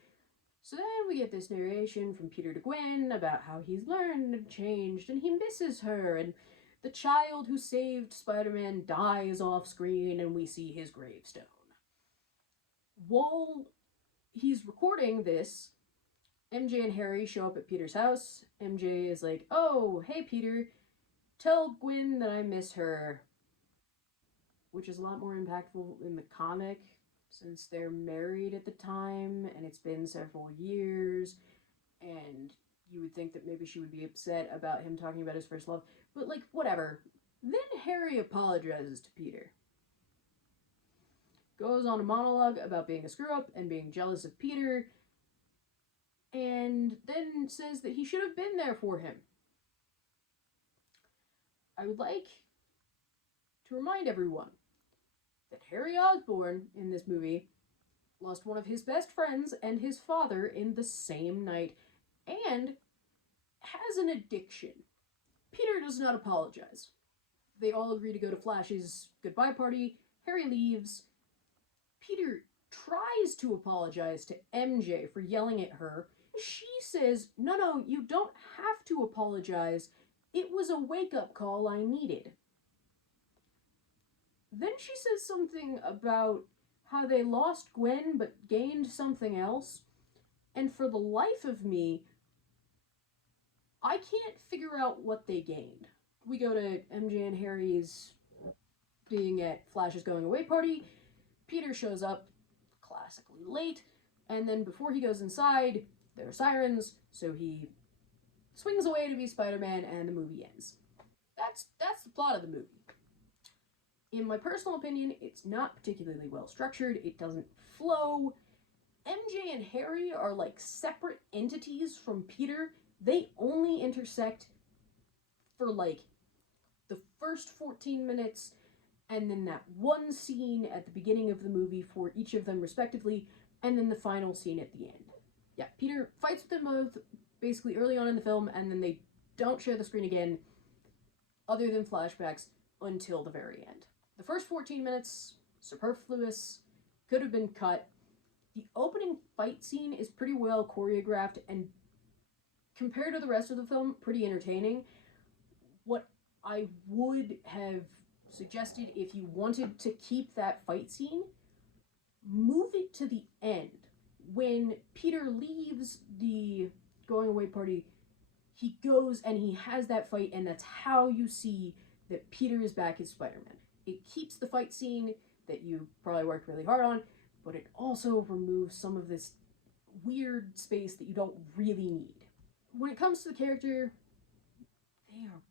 So then we get this narration from Peter to Gwen about how he's learned and changed and he misses her, and the child who saved Spider-Man dies off screen and we see his gravestone. While he's recording this, MJ and Harry show up at Peter's house. MJ is like, "Oh, hey Peter, tell Gwen that I miss her," which is a lot more impactful in the comic since they're married at the time and it's been several years, and you would think that maybe she would be upset about him talking about his first love, but like, whatever. Then Harry apologizes to Peter. Goes on a monologue about being a screw-up and being jealous of Peter, and then says that he should have been there for him. I would like to remind everyone that Harry Osborn in this movie lost one of his best friends and his father in the same night, and has an addiction. Peter does not apologize. They all agree to go to Flash's goodbye party. Harry leaves. Peter tries to apologize to MJ for yelling at her. She says, no, you don't have to apologize. It was a wake-up call I needed. Then she says something about how they lost Gwen but gained something else. And for the life of me, I can't figure out what they gained. We go to MJ and Harry's being at Flash's going away party. Peter shows up, classically late, and then before he goes inside, there are sirens, so he swings away to be Spider-Man, and the movie ends. That's the plot of the movie. In my personal opinion, it's not particularly well structured. It doesn't flow. MJ and Harry are like separate entities from Peter. They only intersect for like the first 14 minutes, and then that one scene at the beginning of the movie for each of them respectively, and then the final scene at the end. Yeah, Peter fights with them both basically early on in the film, and then they don't share the screen again, other than flashbacks, until the very end. The first 14 minutes, superfluous, could have been cut. The opening fight scene is pretty well choreographed and, compared to the rest of the film, pretty entertaining. What I would have suggested, if you wanted to keep that fight scene, move it to the end. When Peter leaves the going away party, he goes and he has that fight, and that's how you see that Peter is back as Spider-Man. It keeps the fight scene that you probably worked really hard on, but it also removes some of this weird space that you don't really need. When it comes to the character, they are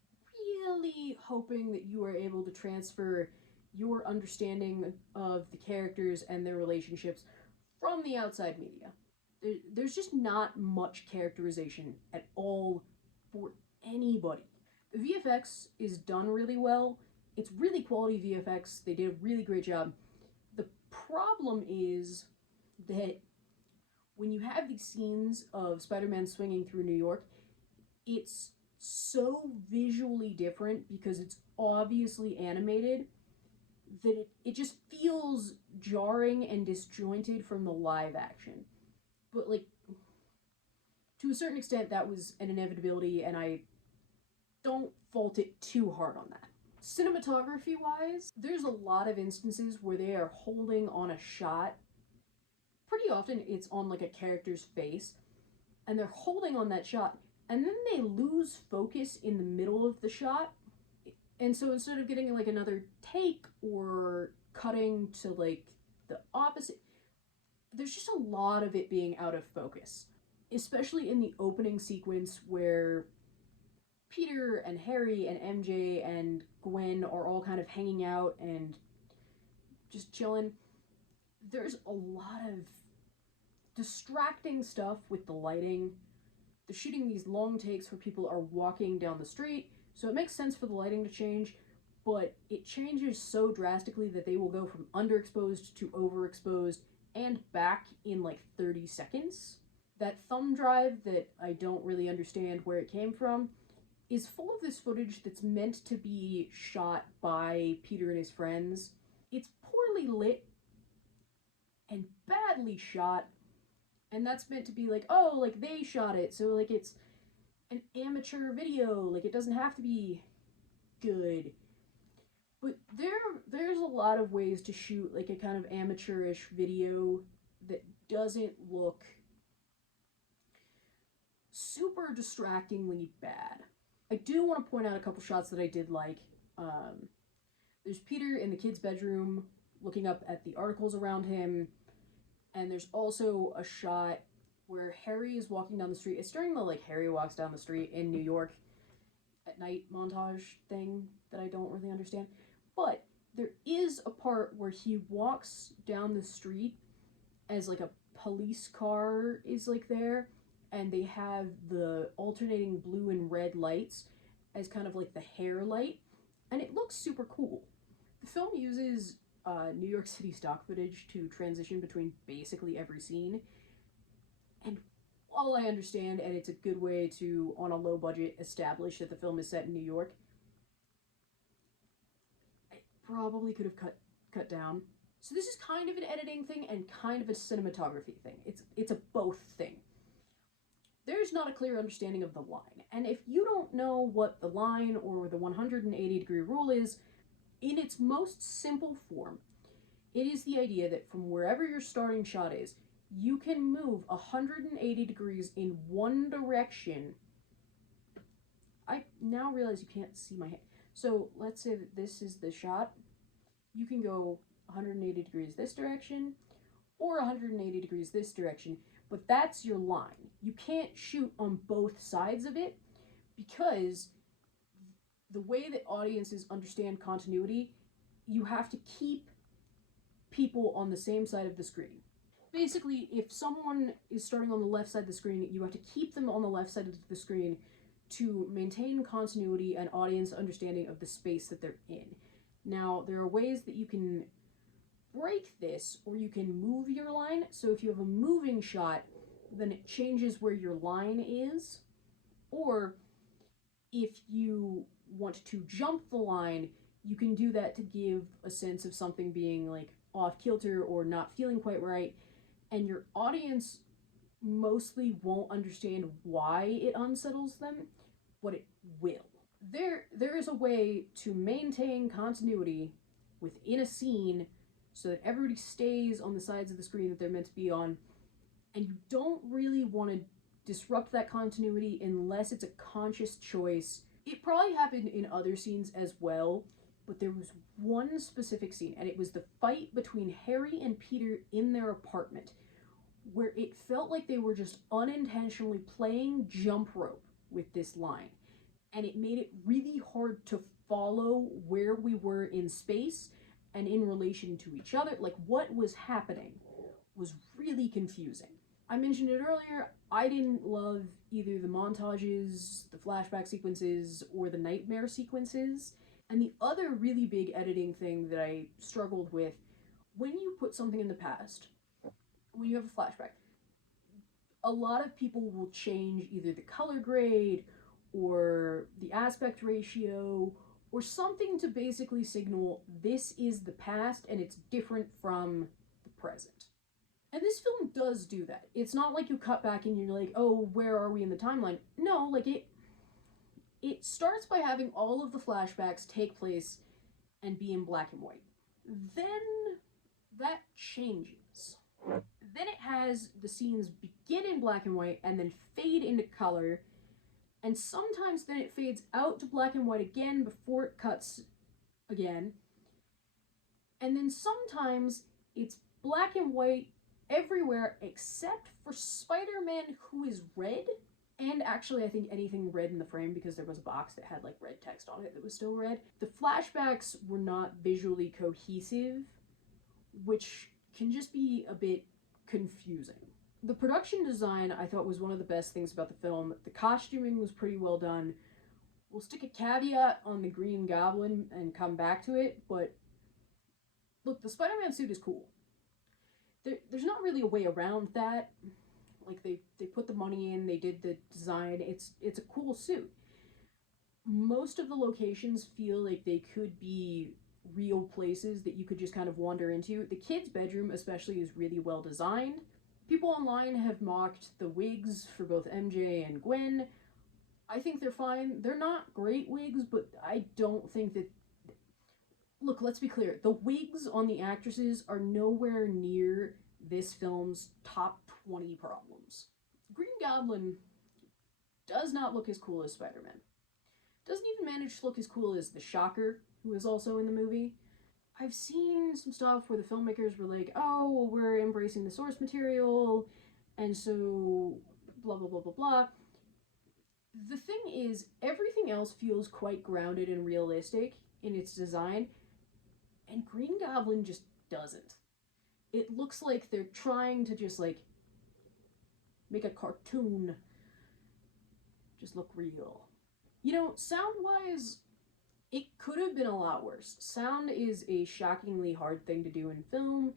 really hoping that you are able to transfer your understanding of the characters and their relationships from the outside media. There's just not much characterization at all for anybody. The VFX is done really well. It's really quality VFX. They did a really great job. The problem is that when you have these scenes of Spider-Man swinging through New York, it's so visually different because it's obviously animated that it just feels jarring and disjointed from the live action. But, like, to a certain extent, that was an inevitability, and I don't fault it too hard on that. Cinematography-wise, there's a lot of instances where they are holding on a shot. Pretty often, it's on, like, a character's face, and they're holding on that shot, and then they lose focus in the middle of the shot. And so instead of getting, like, another take or cutting to, like, the opposite, there's just a lot of it being out of focus. Especially in the opening sequence where Peter and Harry and MJ and Gwen are all kind of hanging out and just chilling. There's a lot of distracting stuff with the lighting. They're shooting these long takes where people are walking down the street, so it makes sense for the lighting to change, but it changes so drastically that they will go from underexposed to overexposed and back in like 30 seconds. That thumb drive that I don't really understand where it came from, is full of this footage that's meant to be shot by Peter and his friends. It's poorly lit and badly shot, and that's meant to be like, oh, like they shot it, so like it's an amateur video, like it doesn't have to be good. But there's a lot of ways to shoot like a kind of amateurish video that doesn't look super distractingly bad. I do want to point out a couple shots that I did like. There's Peter in the kid's bedroom looking up at the articles around him, and there's also a shot where Harry is walking down the street. It's during the like Harry walks down the street in New York at night montage thing that I don't really understand. But there is a part where he walks down the street as like a police car is like there, and they have the alternating blue and red lights as kind of like the hair light, and it looks super cool. The film uses New York City stock footage to transition between basically every scene, and while I understand, and it's a good way to, on a low budget, establish that the film is set in New York, I probably could have cut down. So this is kind of an editing thing and kind of a cinematography thing. It's a both thing. There's not a clear understanding of the line, and if you don't know what the line or the 180-degree rule is, in its most simple form, it is the idea that from wherever your starting shot is, you can move 180 degrees in one direction. I now realize you can't see my hand. So let's say that this is the shot. You can go 180 degrees this direction or 180 degrees this direction, but that's your line. You can't shoot on both sides of it because the way that audiences understand continuity, you have to keep people on the same side of the screen. Basically, if someone is starting on the left side of the screen, you have to keep them on the left side of the screen to maintain continuity and audience understanding of the space that they're in. Now, there are ways that you can break this, or you can move your line. So if you have a moving shot, then it changes where your line is. Or if you want to jump the line, you can do that to give a sense of something being like off kilter or not feeling quite right, and your audience mostly won't understand why it unsettles them, but it will. There is a way to maintain continuity within a scene so that everybody stays on the sides of the screen that they're meant to be on, and you don't really want to disrupt that continuity unless it's a conscious choice. It probably happened in other scenes as well, but there was one specific scene, and it was the fight between Harry and Peter in their apartment, where it felt like they were just unintentionally playing jump rope with this line. And it made it really hard to follow where we were in space and in relation to each other. Like, what was happening was really confusing. I mentioned it earlier, I didn't love either the montages, the flashback sequences, or the nightmare sequences. And the other really big editing thing that I struggled with, when you put something in the past, when you have a flashback, a lot of people will change either the color grade or the aspect ratio or something to basically signal this is the past and it's different from the present. And this film does do that. It's not like you cut back and you're like, oh, where are we in the timeline? No, like it starts by having all of the flashbacks take place and be in black and white. Then that changes. Then it has the scenes begin in black and white and then fade into color, and sometimes then it fades out to black and white again before it cuts again. And then sometimes it's black and white everywhere except for Spider-Man, who is red. And actually, I think anything red in the frame, because there was a box that had like red text on it that was still red. The flashbacks were not visually cohesive, which can just be a bit confusing. The production design, I thought, was one of the best things about the film. The costuming was pretty well done. We'll stick a caveat on the Green Goblin and come back to it, but look, the Spider-Man suit is cool. There's not really a way around that. Like, they put the money in, they did the design, it's a cool suit. Most of the locations feel like they could be real places that you could just kind of wander into. The kid's bedroom, especially, is really well designed. People online have mocked the wigs for both MJ and Gwen. I think they're fine. They're not great wigs, but I don't think that. Look, let's be clear. The wigs on the actresses are nowhere near this film's top 20 problems. Green Goblin does not look as cool as Spider Man. Doesn't even manage to look as cool as the Shocker, who is also in the movie. I've seen some stuff where the filmmakers were like, oh, well, we're embracing the source material, and so blah, blah, blah, blah, blah. The thing is, everything else feels quite grounded and realistic in its design, and Green Goblin just doesn't. It looks like they're trying to just, like, make a cartoon just look real. You know, sound-wise, it could have been a lot worse. Sound is a shockingly hard thing to do in film,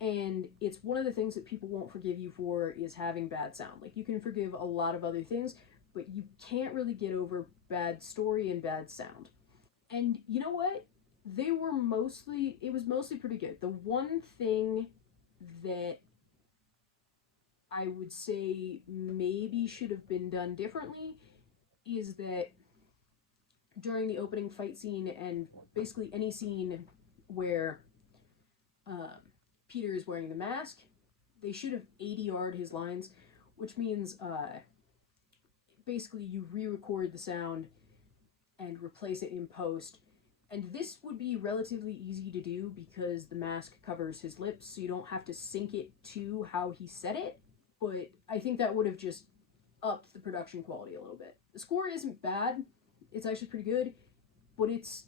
and it's one of the things that people won't forgive you for is having bad sound. Like, you can forgive a lot of other things, but you can't really get over bad story and bad sound. And you know what? It was mostly pretty good. The one thing that I would say maybe should have been done differently is that during the opening fight scene and basically any scene where Peter is wearing the mask, they should have ADR'd his lines, which means basically you re-record the sound and replace it in post. And this would be relatively easy to do because the mask covers his lips, so you don't have to sync it to how he said it. But I think that would have just upped the production quality a little bit. The score isn't bad. It's actually pretty good, but it's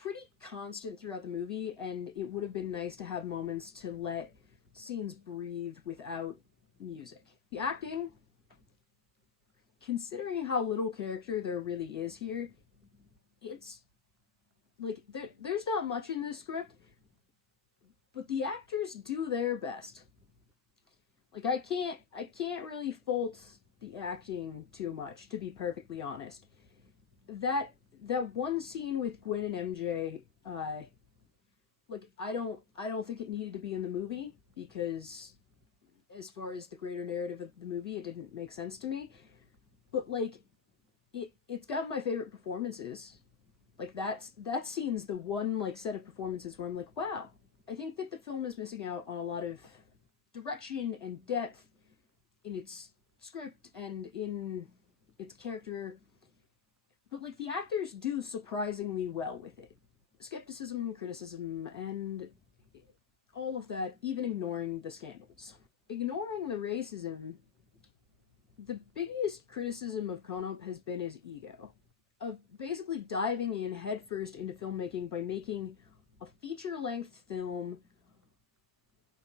pretty constant throughout the movie, and it would have been nice to have moments to let scenes breathe without music. The acting, considering how little character there really is here, it's like there's not much in this script, but the actors do their best. Like I can't really fault the acting too much, to be perfectly honest. That one scene with Gwen and MJ, like I don't think it needed to be in the movie because as far as the greater narrative of the movie, it didn't make sense to me. But like it's got my favorite performances. Like that scene's the one like set of performances where I'm like, wow, I think that the film is missing out on a lot of direction and depth in its script and in its character, but like the actors do surprisingly well with it. Skepticism, criticism, and all of that, even ignoring the scandals. Ignoring the racism, the biggest criticism of Konop has been his ego. Of basically diving in headfirst into filmmaking by making a feature-length film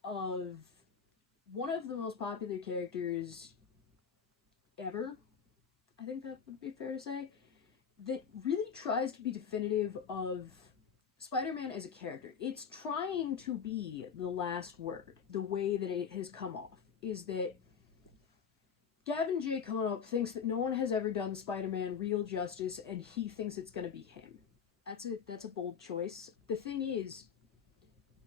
of one of the most popular characters ever, I think that would be fair to say, that really tries to be definitive of Spider-Man as a character. It's trying to be the last word. The way that it has come off is that Gavin J. Konop thinks that no one has ever done Spider-Man real justice, and he thinks it's going to be him. That's a bold choice. The thing is,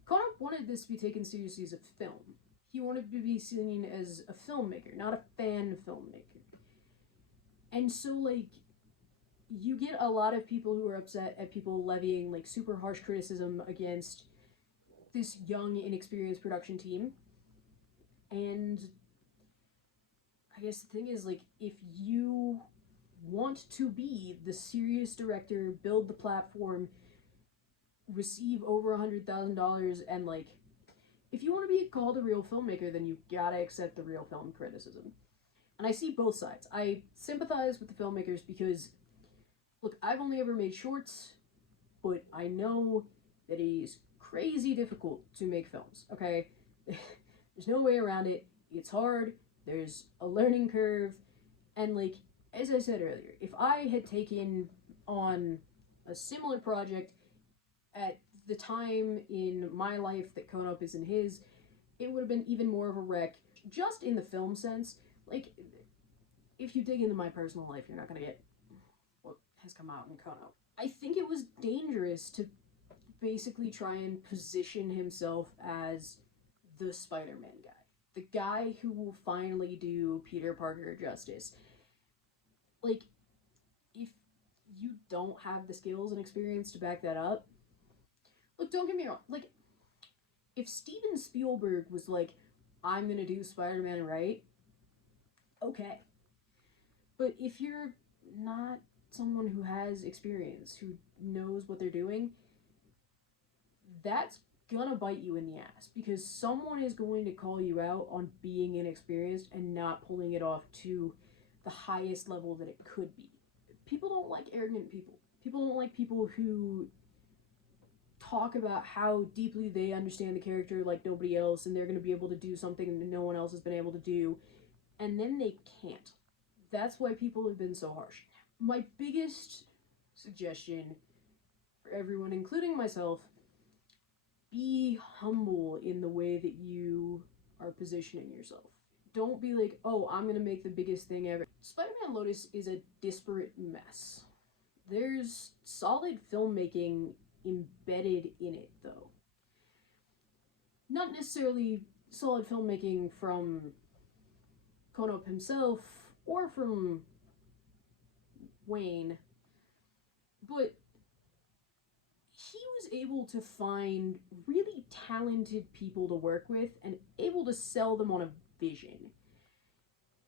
Konop wanted this to be taken seriously as a film. He wanted to be seen as a filmmaker, not a fan filmmaker. And so, like, you get a lot of people who are upset at people levying, like, super harsh criticism against this young, inexperienced production team. And I guess the thing is, like, if you want to be the serious director, build the platform, receive over $100,000, and, like, if you want to be called a real filmmaker, then you gotta accept the real film criticism. And I see both sides. I sympathize with the filmmakers because, look, I've only ever made shorts, but I know that it is crazy difficult to make films, okay? There's no way around it. It's hard. There's a learning curve. And, like, as I said earlier, if I had taken on a similar project at the time in my life that Konop is in his, it would have been even more of a wreck, just in the film sense. Like, if you dig into my personal life, you're not going to get what has come out in Kono. I think it was dangerous to basically try and position himself as the Spider-Man guy. The guy who will finally do Peter Parker justice. Like, if you don't have the skills and experience to back that up, look, don't get me wrong, like, if Steven Spielberg was like, I'm gonna do Spider-Man right, okay. But if you're not someone who has experience, who knows what they're doing, that's gonna bite you in the ass, because someone is going to call you out on being inexperienced and not pulling it off to the highest level that it could be. People don't like arrogant people. People don't like people who talk about how deeply they understand the character like nobody else, and they're going to be able to do something that no one else has been able to do, and then they can't. That's why people have been so harsh. My biggest suggestion for everyone, including myself, be humble in the way that you are positioning yourself. Don't be like, oh, I'm gonna make the biggest thing ever. Spider-Man Lotus is a disparate mess. There's solid filmmaking embedded in it, though. Not necessarily solid filmmaking from Kono himself or from Wayne, but he was able to find really talented people to work with and able to sell them on a vision.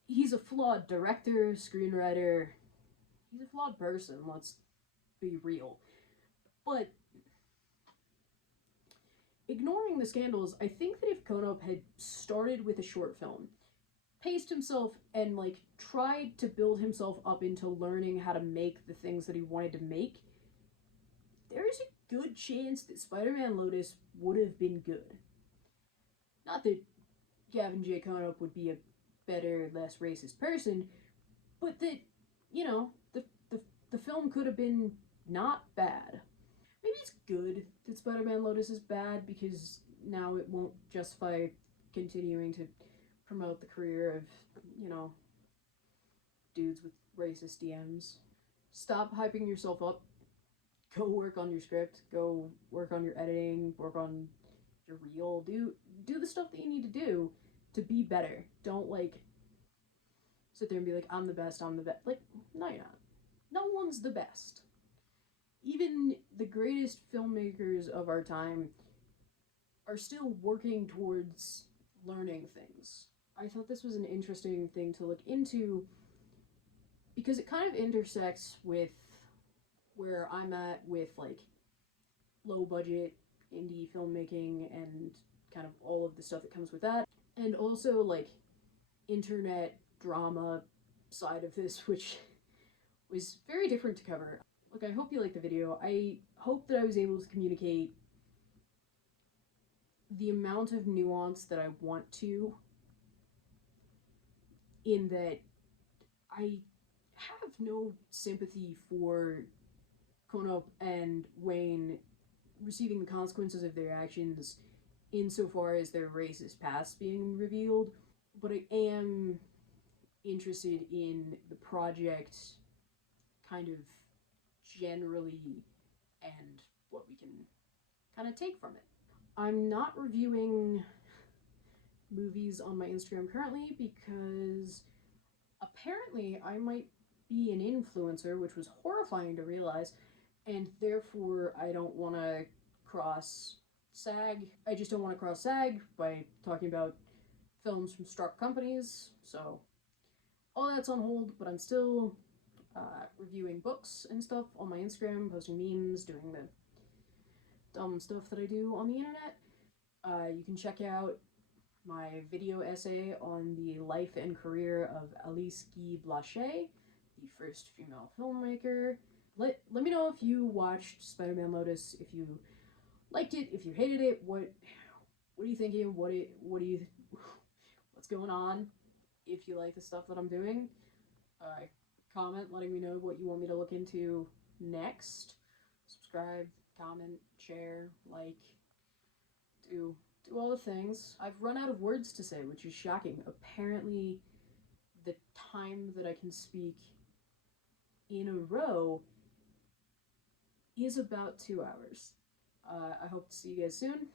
He's a flawed director, screenwriter. He's a flawed person, let's be real. But ignoring the scandals, I think that if Kono had started with a short film, paced himself, and like tried to build himself up into learning how to make the things that he wanted to make, there is a good chance that Spider-Man Lotus would have been good. Not that Gavin J. Kono would be a better, less racist person, but that, you know, the film could have been not bad. Maybe it's good that Spider-Man Lotus is bad, because now it won't justify continuing to promote the career of, you know, dudes with racist DMs. Stop hyping yourself up. Go work on your script. Go work on your editing. Work on your reel. Do the stuff that you need to do to be better. Don't, like, sit there and be like, I'm the best, I'm the best. Like, no, you're not. No one's the best. Even the greatest filmmakers of our time are still working towards learning things. I thought this was an interesting thing to look into, because it kind of intersects with where I'm at with, like, low budget indie filmmaking and kind of all of the stuff that comes with that, and also like internet drama side of this, which was very different to cover. Look, I hope you liked the video. I hope that I was able to communicate the amount of nuance that I want to, in that I have no sympathy for Kono and Wayne receiving the consequences of their actions insofar as their racist past being revealed, but I am interested in the project kind of generally and what we can kind of take from it. I'm not reviewing movies on my Instagram currently because apparently I might be an influencer, which was horrifying to realize, and therefore I don't want to cross SAG. I just don't want to cross SAG by talking about films from struck companies, so all that's on hold, but I'm still reviewing books and stuff on my Instagram, posting memes, doing the dumb stuff that I do on the internet. You can check out my video essay on the life and career of Alice Guy Blaché, the first female filmmaker. Let me know if you watched Spider-Man Lotus, if you liked it, if you hated it, what are you thinking, what's going on, if you like the stuff that I'm doing. Comment letting me know what you want me to look into next. Subscribe, comment, share, like, do all the things. I've run out of words to say, which is shocking. Apparently, the time that I can speak in a row is about 2 hours. I hope to see you guys soon.